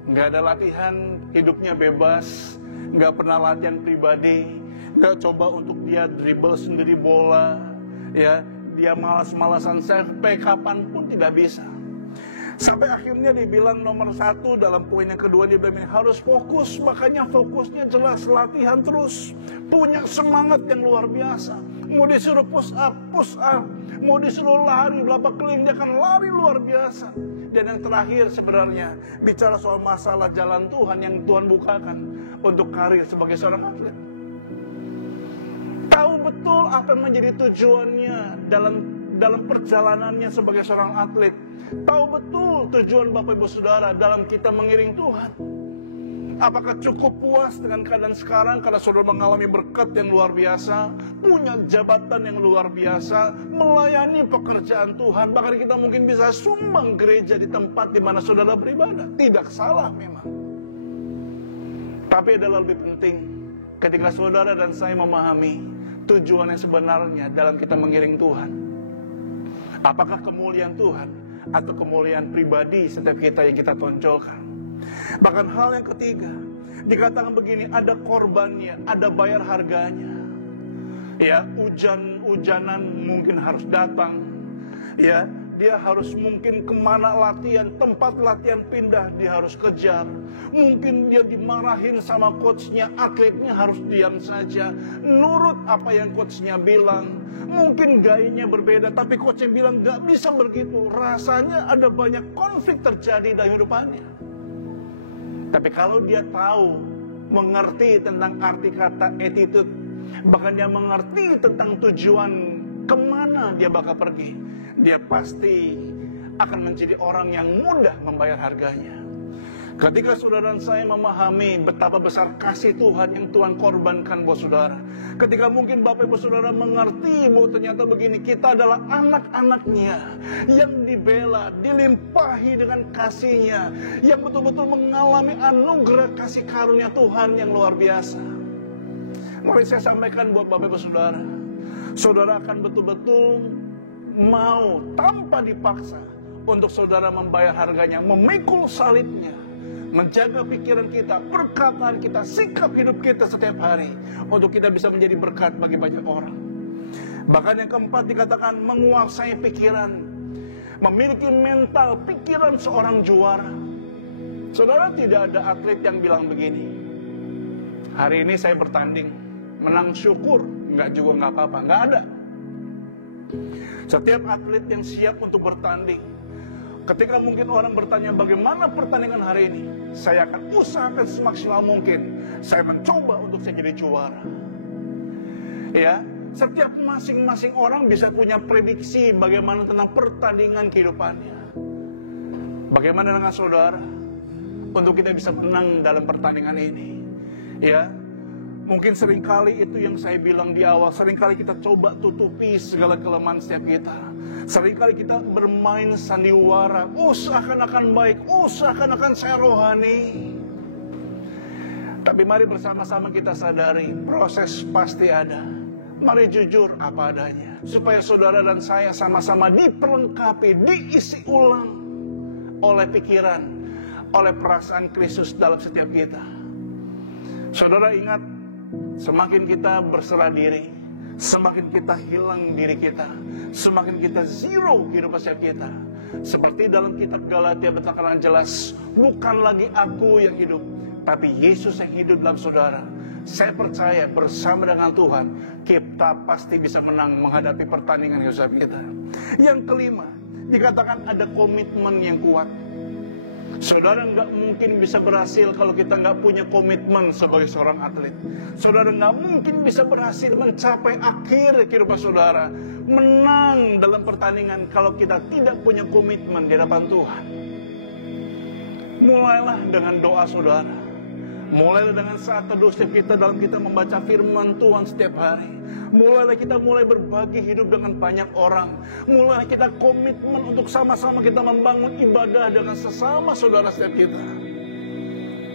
nggak ada latihan, hidupnya bebas, nggak pernah latihan pribadi, nggak coba untuk dia dribble sendiri bola, ya, dia malas-malasan sampai kapanpun tidak bisa. Sampai akhirnya dibilang nomor 1 dalam poin yang kedua, dia bilang harus fokus, makanya fokusnya jelas latihan terus, punya semangat yang luar biasa. Mau disuruh push up, mau disuruh lari berapa keliling, dia akan lari luar biasa. Dan yang terakhir sebenarnya bicara soal masalah jalan Tuhan yang Tuhan bukakan untuk karir sebagai seorang atlet. Tahu betul apa yang menjadi tujuannya dalam perjalanannya sebagai seorang atlet. Tahu betul tujuan Bapak Ibu Saudara dalam kita mengiring Tuhan. Apakah cukup puas dengan keadaan sekarang karena saudara mengalami berkat yang luar biasa, punya jabatan yang luar biasa, melayani pekerjaan Tuhan, bahkan kita mungkin bisa sumbang gereja di tempat di mana saudara beribadah. Tidak salah memang. Tapi adalah lebih penting ketika saudara dan saya memahami tujuan yang sebenarnya dalam kita mengiring Tuhan. Apakah kemuliaan Tuhan atau kemuliaan pribadi setiap kita yang kita tonjolkan. Bahkan hal yang ketiga, dikatakan begini, ada korbannya, ada bayar harganya. Ya, hujan-hujanan mungkin harus datang. Ya, dia harus mungkin kemana latihan, tempat latihan pindah, dia harus kejar. Mungkin dia dimarahin sama coachnya, atletnya harus diam saja, nurut apa yang coachnya bilang. Mungkin gayanya berbeda, tapi coachnya bilang gak bisa begitu. Rasanya ada banyak konflik terjadi dalam hidupannya. Tapi kalau dia tahu, mengerti tentang arti kata attitude, bahkan dia mengerti tentang tujuan kemana dia bakal pergi, dia pasti akan menjadi orang yang mudah membayar harganya. Ketika saudara dan saya memahami betapa besar kasih Tuhan yang Tuhan korbankan buat saudara, ketika mungkin Bapak Ibu Saudara mengerti bahwa ternyata begini, kita adalah anak-anaknya yang dibela, dilimpahi dengan kasihnya, yang betul-betul mengalami anugerah kasih karunia Tuhan yang luar biasa. Mari saya sampaikan buat Bapak Ibu Saudara, saudara akan betul-betul mau tanpa dipaksa untuk saudara membayar harganya, memikul salibnya, menjaga pikiran kita, perkataan kita, sikap hidup kita setiap hari, untuk kita bisa menjadi berkat bagi banyak orang. Bahkan yang keempat dikatakan menguasai pikiran, memiliki mental pikiran seorang juara. Saudara, tidak ada atlet yang bilang begini, hari ini saya bertanding, menang syukur, enggak juga enggak apa-apa, enggak ada. Setiap atlet yang siap untuk bertanding, ketika mungkin orang bertanya bagaimana pertandingan hari ini, saya akan usahakan semaksimal mungkin, saya mencoba untuk saya jadi juara. Ya, setiap masing-masing orang bisa punya prediksi bagaimana tentang pertandingan kehidupannya. Bagaimana dengan saudara untuk kita bisa menang dalam pertandingan ini? Ya, mungkin seringkali itu yang saya bilang di awal, seringkali kita coba tutupi segala kelemahan setiap kita. Seringkali kita bermain sandiwara, seakan-akan baik, seakan-akan saya rohani. Tapi mari bersama-sama kita sadari, proses pasti ada. Mari jujur apa adanya, supaya saudara dan saya sama-sama diperlengkapi, diisi ulang oleh pikiran, oleh perasaan Kristus dalam setiap kita. Saudara ingat, semakin kita berserah diri, semakin kita hilang diri kita, semakin kita zero kehidupan setiap kita. Seperti dalam kitab Galatia berkata jelas, bukan lagi aku yang hidup, tapi Yesus yang hidup dalam saudara. Saya percaya bersama dengan Tuhan, kita pasti bisa menang menghadapi pertandingan hidup kita. Yang kelima, dikatakan ada komitmen yang kuat. Saudara nggak mungkin bisa berhasil kalau kita nggak punya komitmen sebagai seorang atlet. Saudara nggak mungkin bisa berhasil mencapai akhir kehidupan saudara, menang dalam pertandingan kalau kita tidak punya komitmen di hadapan Tuhan. Mulailah dengan doa saudara. Mulailah dengan saat teduh kita dalam kita membaca firman Tuhan setiap hari. Mulailah kita berbagi hidup dengan banyak orang. Mulailah kita komitmen untuk sama-sama kita membangun ibadah dengan sesama saudara setiap kita.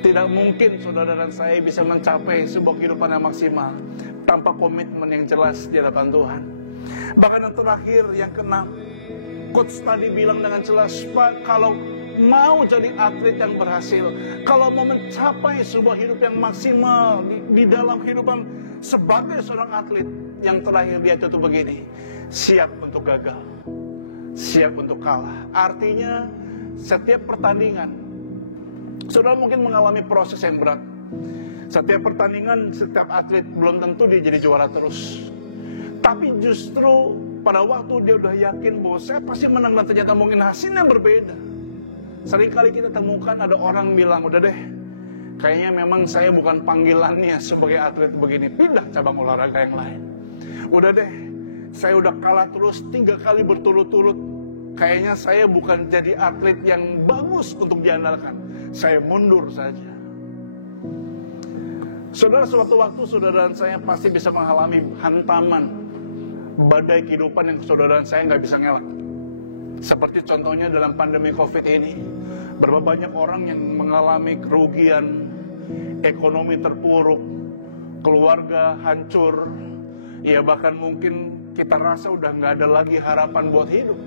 Tidak mungkin saudara dan saya bisa mencapai sebuah kehidupan yang maksimal tanpa komitmen yang jelas di hadapan Tuhan. Bahkan yang terakhir, yang keenam, coach tadi bilang dengan jelas, Pak, kalau mau jadi atlet yang berhasil, kalau mau mencapai sebuah hidup yang maksimal di dalam kehidupan sebagai seorang atlet, yang terakhir dia tutup begini, siap untuk gagal, siap untuk kalah. Artinya setiap pertandingan, saudara mungkin mengalami proses yang berat. Setiap pertandingan, setiap atlet belum tentu dia jadi juara terus. Tapi justru pada waktu dia udah yakin bahwa saya pasti menang dan ternyata mungkin hasilnya berbeda. Seringkali kita temukan ada orang bilang, udah deh, kayaknya memang saya bukan panggilannya sebagai atlet begini, pindah cabang olahraga yang lain. Udah deh, saya udah kalah terus 3 kali berturut-turut, kayaknya saya bukan jadi atlet yang bagus untuk diandalkan, saya mundur saja. Saudara, sewaktu-waktu saudara dan saya pasti bisa mengalami hantaman, badai kehidupan yang saudara dan saya nggak bisa ngelak. Seperti contohnya dalam pandemi COVID ini, berapa banyak orang yang mengalami kerugian, ekonomi terpuruk, keluarga hancur, ya bahkan mungkin kita rasa udah nggak ada lagi harapan buat hidup.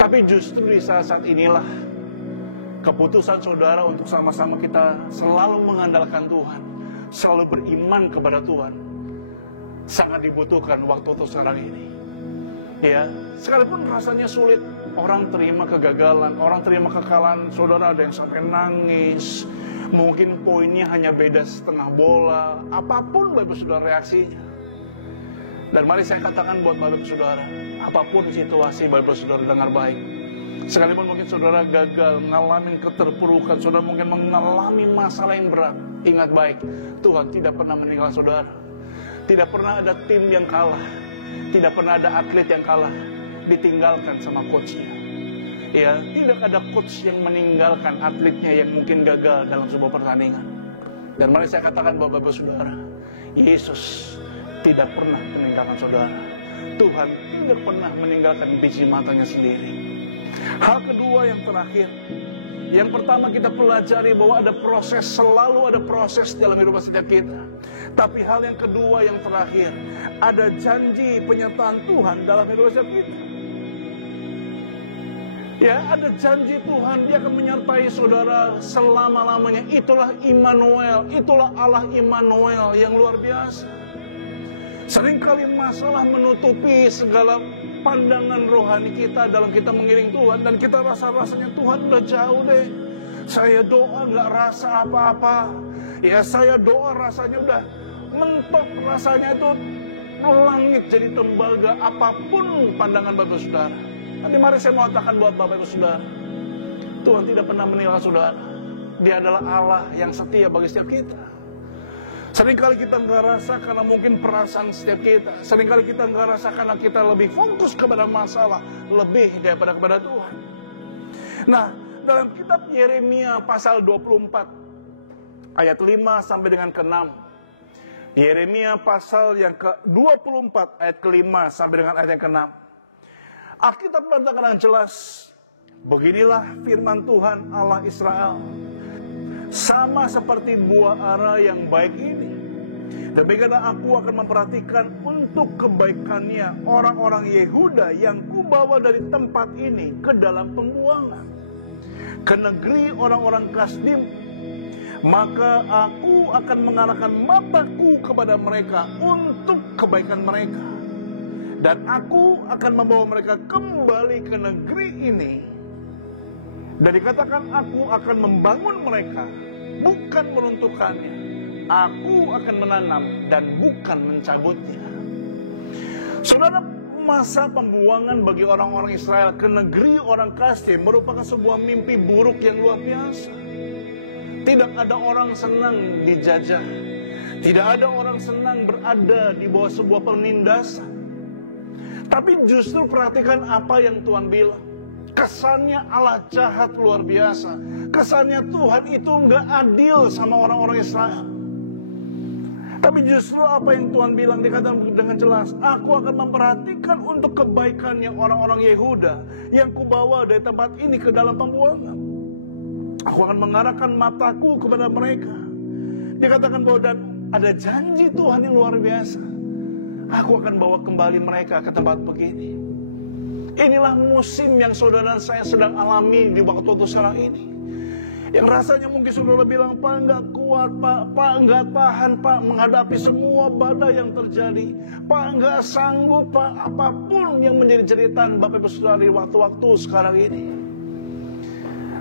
Tapi justru di saat-saat inilah keputusan saudara untuk sama-sama kita selalu mengandalkan Tuhan, selalu beriman kepada Tuhan, sangat dibutuhkan waktu sekarang ini. Ya, sekalipun rasanya sulit, orang terima kegagalan, orang terima kekalahan, saudara ada yang sampai nangis. Mungkin poinnya hanya beda setengah bola, apapun Bapak Saudara reaksinya. Dan mari saya katakan buat Bapak Saudara, apapun situasi Bapak Saudara dengar baik. Sekalipun mungkin saudara gagal, mengalami keterpurukan, saudara mungkin mengalami masalah yang berat, ingat baik, Tuhan tidak pernah meninggal saudara. Tidak pernah ada tim yang kalah. Tidak pernah ada atlet yang kalah, ditinggalkan sama coachnya. Ya, tidak ada coach yang meninggalkan atletnya yang mungkin gagal dalam sebuah pertandingan. Dan mari saya katakan Bapak-Bapak Saudara, Yesus tidak pernah meninggalkan saudara. Tuhan tidak pernah meninggalkan biji matanya sendiri. Hal kedua yang terakhir, yang pertama kita pelajari bahwa ada proses, selalu ada proses dalam hidup setiap kita. Tapi hal yang kedua yang terakhir, ada janji penyertaan Tuhan dalam hidup setiap kita. Ya, ada janji Tuhan, Dia akan menyertai saudara selama-lamanya. Itulah Immanuel, itulah Allah Immanuel yang luar biasa. Seringkali masalah menutupi segala pandangan rohani kita dalam kita mengiring Tuhan. Dan kita rasa-rasanya Tuhan udah jauh deh. Saya doa gak rasa apa-apa. Ya, saya doa rasanya udah mentok, rasanya itu langit jadi tembaga. Apapun pandangan Bapak Saudara. Nanti mari saya mau katakan buat Bapak Ibu Saudara, Tuhan tidak pernah menilai saudara. Dia adalah Allah yang setia bagi setiap kita. Seringkali kita nggak rasa karena mungkin perasaan setiap kita. Seringkali kita nggak rasa karena kita lebih fokus kepada masalah lebih daripada kepada Tuhan. Nah, dalam kitab Yeremia pasal 24 ayat 5 sampai dengan ke-6. Yeremia pasal yang ke-24 ayat ke-5 sampai dengan ayat yang ke-6. Alkitab mengatakan dengan jelas, beginilah firman Tuhan Allah Israel, sama seperti buah ara yang baik ini. Demikianlah aku akan memperhatikan untuk kebaikannya orang-orang Yehuda yang kubawa dari tempat ini ke dalam pembuangan, ke negeri orang-orang Kasdim. Maka aku akan mengarahkan mataku kepada mereka untuk kebaikan mereka. Dan aku akan membawa mereka kembali ke negeri ini. Dan dikatakan aku akan membangun mereka, bukan meruntuhkannya. Aku akan menanam dan bukan mencabutnya. Saudara, masa pembuangan bagi orang-orang Israel ke negeri orang Kasdim merupakan sebuah mimpi buruk yang luar biasa. Tidak ada orang senang dijajah. Tidak ada orang senang berada di bawah sebuah penindasan. Tapi justru perhatikan apa yang Tuhan bilang. Kesannya Allah jahat luar biasa. Kesannya Tuhan itu nggak adil sama orang-orang Israel. Tapi justru apa yang Tuhan bilang dikatakan dengan jelas. Aku akan memperhatikan untuk kebaikannya orang-orang Yehuda yang kubawa dari tempat ini ke dalam pembuangan. Aku akan mengarahkan mataku kepada mereka. Dikatakan bahwa dan ada janji Tuhan yang luar biasa. Aku akan bawa kembali mereka ke tempat begini. Inilah musim yang saudara dan saya sedang alami di waktu sekarang ini. Yang rasanya mungkin saudara bilang, Pak enggak kuat, Pak enggak tahan, Pak menghadapi semua badai yang terjadi. Pak enggak sanggup, Pak, apapun yang menjadi jeritan Bapak Ibu Saudara di waktu-waktu sekarang ini.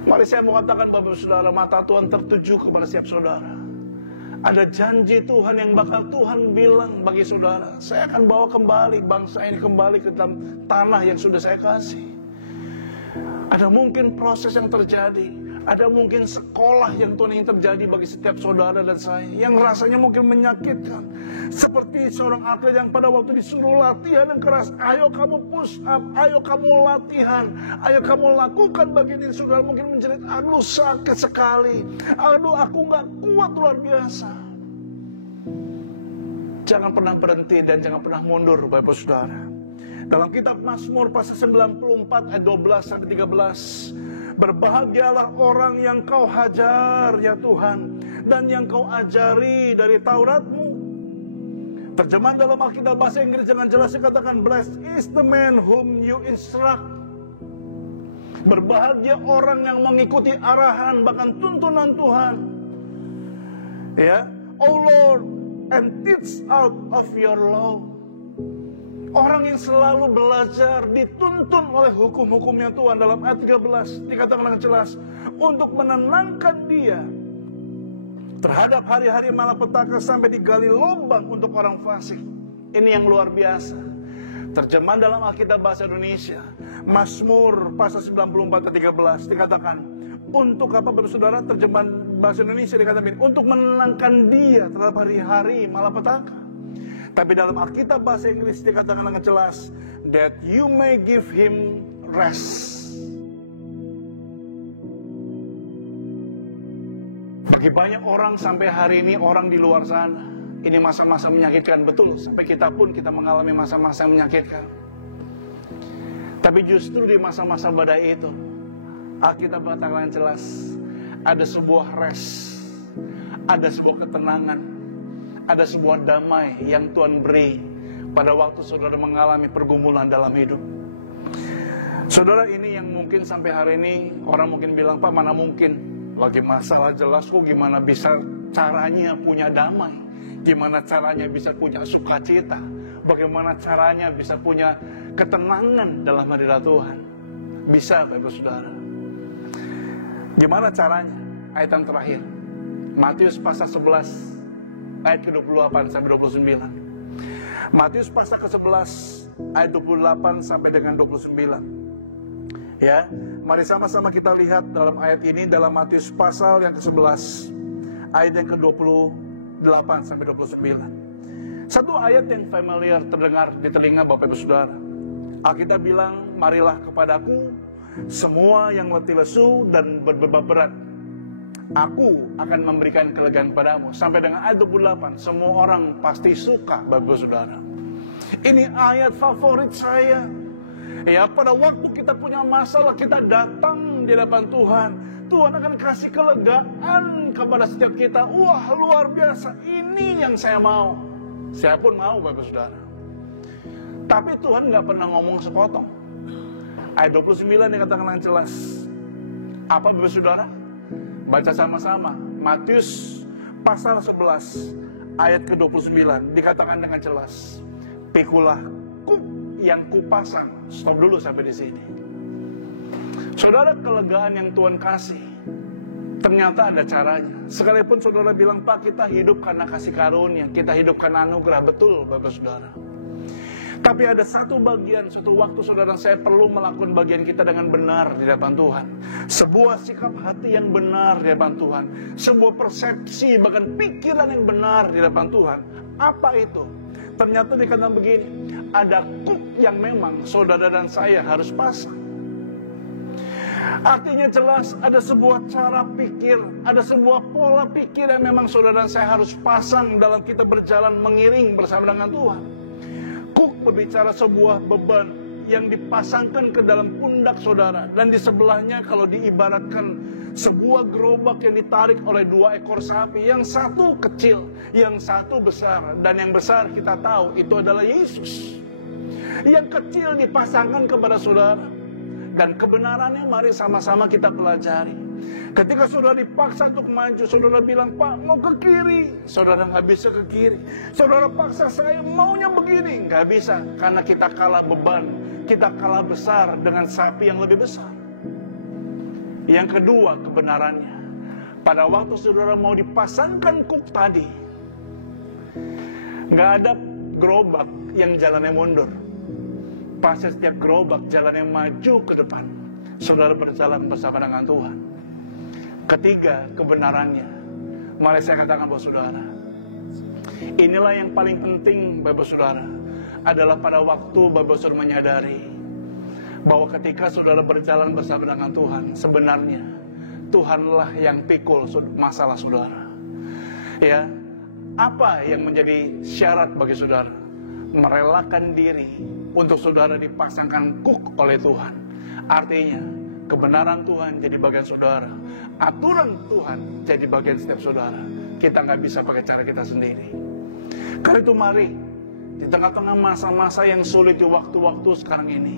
Mari saya mau katakan Bapak Ibu Saudara, mata Tuhan tertuju kepada setiap saudara. Ada janji Tuhan yang bakal Tuhan bilang bagi saudara, saya akan bawa kembali bangsa ini kembali ke dalam tanah yang sudah saya kasih. Ada mungkin proses yang terjadi, ada mungkin sekolah yang Tuhan ingin terjadi bagi setiap saudara dan saya, yang rasanya mungkin menyakitkan. Seperti seorang atlet yang pada waktu disuruh latihan yang keras, ayo kamu push up, ayo kamu latihan, ayo kamu lakukan bagian ini. Saudara mungkin menjerit, aduh sakit sekali, aduh aku gak kuat luar biasa. Jangan pernah berhenti dan jangan pernah mundur Bapak Saudara. Dalam kitab Mazmur pasal 94 ayat 12 sampai 13. Berbahagialah orang yang kau hajar ya Tuhan, dan yang kau ajari dari Taurat-Mu. Terjemahan dalam Alkitab bahasa Inggris dengan jelas dikatakan, blessed is the man whom you instruct. Berbahagia orang yang mengikuti arahan bahkan tuntunan Tuhan. Ya, oh Lord, and teach out of your law. Orang yang selalu belajar, dituntun oleh hukum-hukumnya Tuhan. Dalam ayat 13 dikatakan dengan jelas, untuk menenangkan dia terhadap hari-hari malapetaka sampai digali lubang untuk orang fasik. Ini yang luar biasa. Terjemahan dalam Alkitab bahasa Indonesia, Mazmur pasal 94 ayat 13 dikatakan, untuk apa saudara? Terjemahan bahasa Indonesia dikatakan, untuk menenangkan dia terhadap hari-hari malapetaka. Tapi dalam Alkitab bahasa Inggris dikatakan dengan jelas, that you may give him rest. Bagi banyak orang sampai hari ini, orang di luar sana, ini masa-masa menyakitkan, betul. Sampai kita pun kita mengalami masa-masa yang menyakitkan. Tapi justru di masa-masa badai itu, Alkitab mengatakan jelas, ada sebuah rest, ada sebuah ketenangan, ada sebuah damai yang Tuhan beri pada waktu saudara mengalami pergumulan dalam hidup. Saudara, ini yang mungkin sampai hari ini orang mungkin bilang, Pak, mana mungkin lagi masalah jelas kok, gimana bisa caranya punya damai, gimana caranya bisa punya sukacita, bagaimana caranya bisa punya ketenangan dalam hadirat Tuhan. Bisa, Bapak Saudara. Gimana caranya? Ayat yang terakhir, Matius pasal 11 ayat ke-28 sampai 29. Matius pasal ke-11 ayat 28 sampai dengan 29. Ya, mari sama-sama kita lihat dalam ayat ini, dalam Matius pasal yang ke-11 ayat yang ke-28 sampai 29. Satu ayat yang familiar terdengar di telinga Bapak Ibu Saudara. Alkitab bilang, marilah kepadaku semua yang letih lesu dan berbeban berat, aku akan memberikan kelegaan padamu. Sampai dengan ayat 28, semua orang pasti suka, Bapak Saudara. Ini ayat favorit saya. Ya, pada waktu kita punya masalah, kita datang di hadapan Tuhan, Tuhan akan kasih kelegaan kepada setiap kita. Wah, luar biasa. Ini yang saya mau. Saya pun mau, Bapak Saudara. Tapi Tuhan gak pernah ngomong sepotong. Ayat 29 dikatakan dengan jelas. Apa, Bapak Saudara? Baca sama-sama. Matius pasal 11 ayat ke-29 dikatakan dengan jelas. Pikulah kuk yang kupasang. Stop dulu sampai di sini. Saudara, kelegaan yang Tuhan kasih ternyata ada caranya. Sekalipun saudara bilang, Pak, kita hidup karena kasih karunia, kita hidup karena anugerah, betul Bapak Saudara. Tapi ada satu bagian, satu waktu saudara saya perlu melakukan bagian kita dengan benar di hadapan Tuhan. Sebuah sikap hati yang benar di hadapan Tuhan. Sebuah persepsi, bahkan pikiran yang benar di hadapan Tuhan. Apa itu? Ternyata dikatakan begini, ada kuk yang memang saudara dan saya harus pasang. Artinya jelas ada sebuah cara pikir, ada sebuah pola pikir yang memang saudara dan saya harus pasang dalam kita berjalan mengiring bersama dengan Tuhan. Kuk berbicara sebuah beban yang dipasangkan ke dalam pundak saudara. Dan di sebelahnya kalau diibaratkan sebuah gerobak yang ditarik oleh 2 ekor sapi. Yang satu kecil, yang satu besar. Dan yang besar kita tahu itu adalah Yesus. Yang kecil dipasangkan kepada saudara. Dan kebenarannya mari sama-sama kita pelajari. Ketika saudara dipaksa untuk maju, saudara bilang, Pak, mau ke kiri. Saudara nggak bisa ke kiri. Saudara paksa, saya maunya begini. Nggak bisa, karena kita kalah beban. Kita kalah besar dengan sapi yang lebih besar. Yang kedua, kebenarannya. Pada waktu saudara mau dipasangkan kuk tadi, nggak ada gerobak yang jalannya mundur. Pasti setiap gerobak jalannya maju ke depan. Saudara berjalan bersama dengan Tuhan. Ketiga, kebenarannya. Mari saya katakan Bapak Saudara, inilah yang paling penting Bapak Saudara. Adalah pada waktu Bapak Saudara menyadari bahwa ketika saudara berjalan bersama dengan Tuhan, sebenarnya Tuhanlah yang pikul masalah saudara. Ya, apa yang menjadi syarat bagi saudara? Merelakan diri untuk saudara dipasangkan kuk oleh Tuhan. Artinya, kebenaran Tuhan jadi bagian saudara. Aturan Tuhan jadi bagian setiap saudara. Kita nggak bisa pakai cara kita sendiri. Karena itu mari, di tengah-tengah masa-masa yang sulit di waktu-waktu sekarang ini,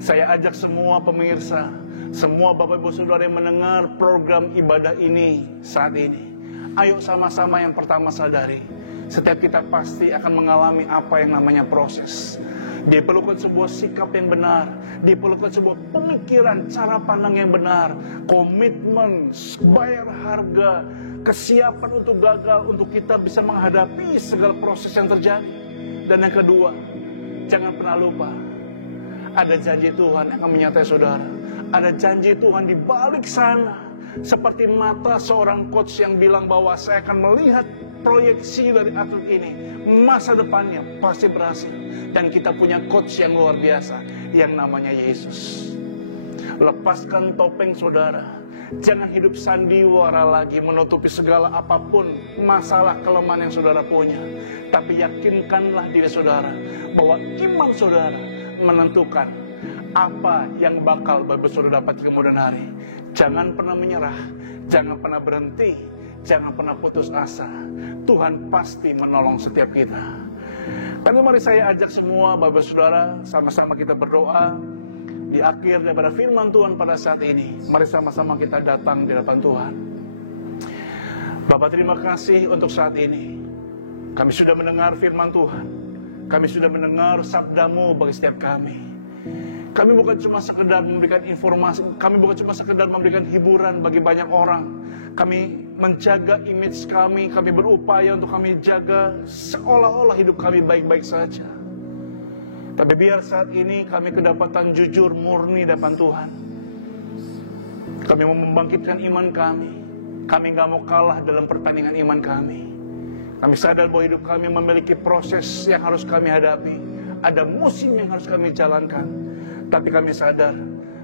saya ajak semua pemirsa, semua Bapak Ibu Saudara yang mendengar program ibadah ini saat ini. Ayo sama-sama yang pertama sadari, Setiap kita pasti akan mengalami apa yang namanya proses. Diperlukan sebuah sikap yang benar, diperlukan sebuah pemikiran, cara pandang yang benar, komitmen, bayar harga, kesiapan untuk gagal, untuk kita bisa menghadapi segala proses yang terjadi. Dan yang kedua, jangan pernah lupa, ada janji Tuhan yang akan menyertai saudara. Ada janji Tuhan di balik sana. Seperti mata seorang coach yang bilang bahwa saya akan melihat proyeksi dari atlet ini, masa depannya pasti berhasil. Dan kita punya coach yang luar biasa, yang namanya Yesus. Lepaskan topeng saudara. Jangan hidup sandiwara lagi, menutupi segala apapun masalah kelemahan yang saudara punya. Tapi yakinkanlah diri saudara bahwa iman saudara menentukan apa yang bakal saudara dapat di kemudian hari. Jangan pernah menyerah, jangan pernah berhenti, jangan pernah putus asa. Tuhan pasti menolong setiap kita. Lalu mari saya ajak semua Bapak Saudara, sama-sama kita berdoa. Di akhir daripada firman Tuhan pada saat ini, mari sama-sama kita datang di hadapan Tuhan. Bapak, terima kasih untuk saat ini. Kami sudah mendengar firman Tuhan. Kami sudah mendengar sabda-Mu bagi setiap kami. Kami bukan cuma sekedar memberikan informasi, kami bukan cuma sekedar memberikan hiburan bagi banyak orang. Kami menjaga image kami berupaya untuk kami jaga seolah-olah hidup kami baik-baik saja. Tapi biar saat ini kami kedapatan jujur murni di depan Tuhan. Kami mau membangkitkan iman kami. Kami gak mau kalah dalam pertandingan iman kami. Kami sadar bahwa hidup kami memiliki proses yang harus kami hadapi. Ada musim yang harus kami jalankan. Tapi kami sadar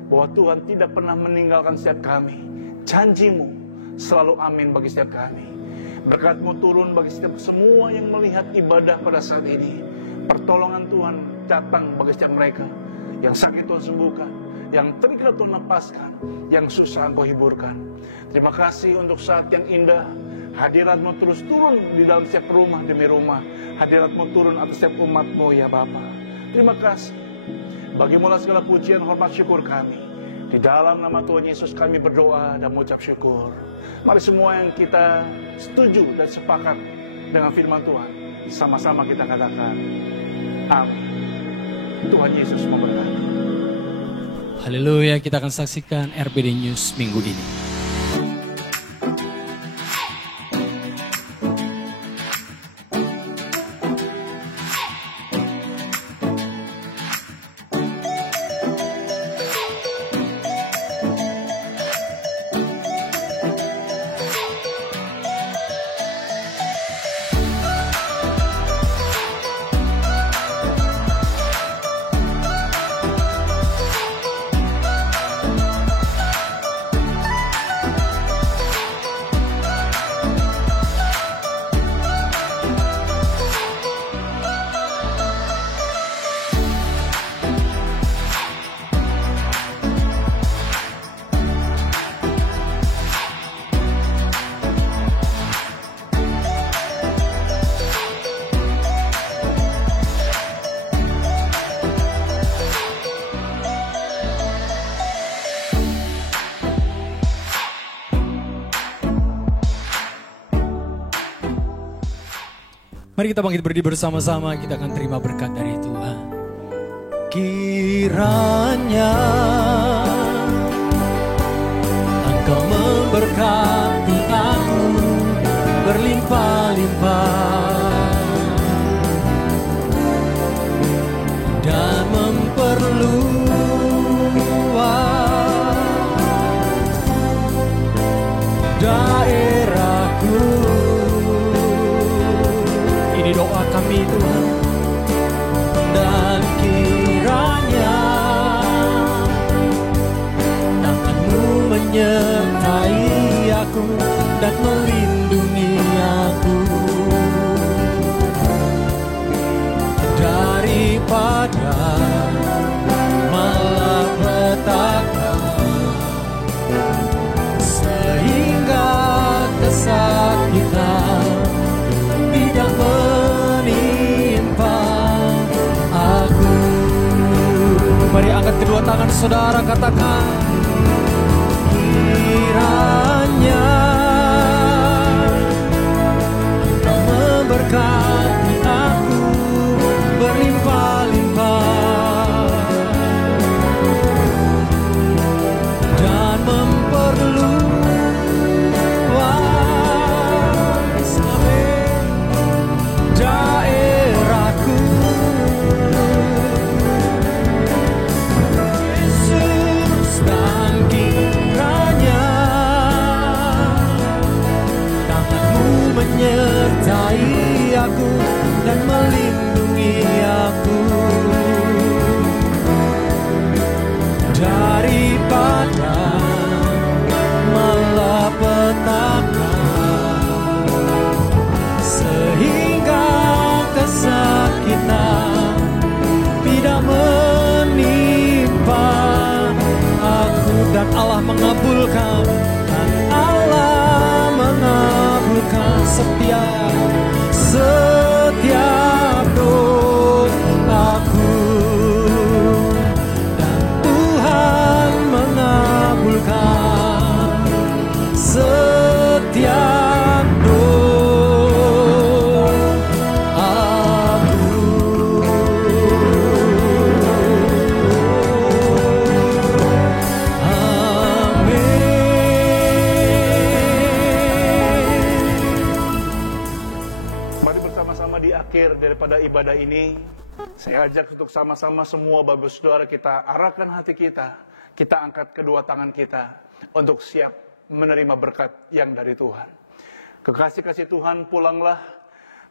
bahwa Tuhan tidak pernah meninggalkan setiap kami. Janji-Mu selalu amin bagi setiap kami. Berkat-Mu turun bagi setiap semua yang melihat ibadah pada saat ini. Pertolongan Tuhan datang bagi setiap mereka. Yang sakit Tuhan sembuhkan, yang terikat Tuhan lepaskan, yang susah Engkau hiburkan. Terima kasih untuk saat yang indah. Hadirat-Mu terus turun di dalam setiap rumah demi rumah. Hadirat-Mu turun atas setiap umat-Mu ya Bapa. Terima kasih. Bagimulah segala pujian, hormat, syukur kami. Di dalam nama Tuhan Yesus kami berdoa dan mengucap syukur. Mari semua yang kita setuju dan sepakat dengan firman Tuhan, sama-sama kita katakan amin. Tuhan Yesus memberkati. Haleluya, kita akan saksikan RBD News minggu ini. Mari kita bangkit berdiri bersama-sama, kita akan terima berkat dari Tuhan. Kiranya Engkau memberkati aku berlimpah-limpah dan memperluas daerahku. Ini doa kami Tuhan. Dan kiranya tangan-Mu menyertai aku dan melindungi aku daripada malapetaka, sehingga kesakitan tidak menimpa aku. Mari angkat kedua tangan saudara, katakan kiranya Engkau memberkati aku dan melindungi aku daripada malapetaka, sehingga kesakitan tidak menimpa aku. Dan Allah mengabulkan, dan Allah mengabulkan setiap doaku, dan Tuhan mengabulkan setiap daripada ibadah ini, saya ajak untuk sama-sama semua Bapak Saudara kita arahkan hati kita, kita angkat kedua tangan kita untuk siap menerima berkat yang dari Tuhan. Kekasih-kasih Tuhan, pulanglah,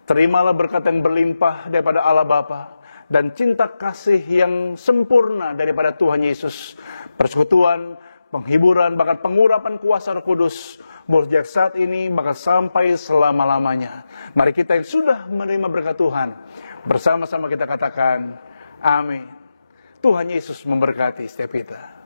terimalah berkat yang berlimpah daripada Allah Bapa dan cinta kasih yang sempurna daripada Tuhan Yesus. Persekutuan, penghiburan, bahkan pengurapan kuasa Roh Kudus sejak saat ini bahkan sampai selama-lamanya. Mari kita yang sudah menerima berkat Tuhan, bersama-sama kita katakan amin. Tuhan Yesus memberkati setiap kita.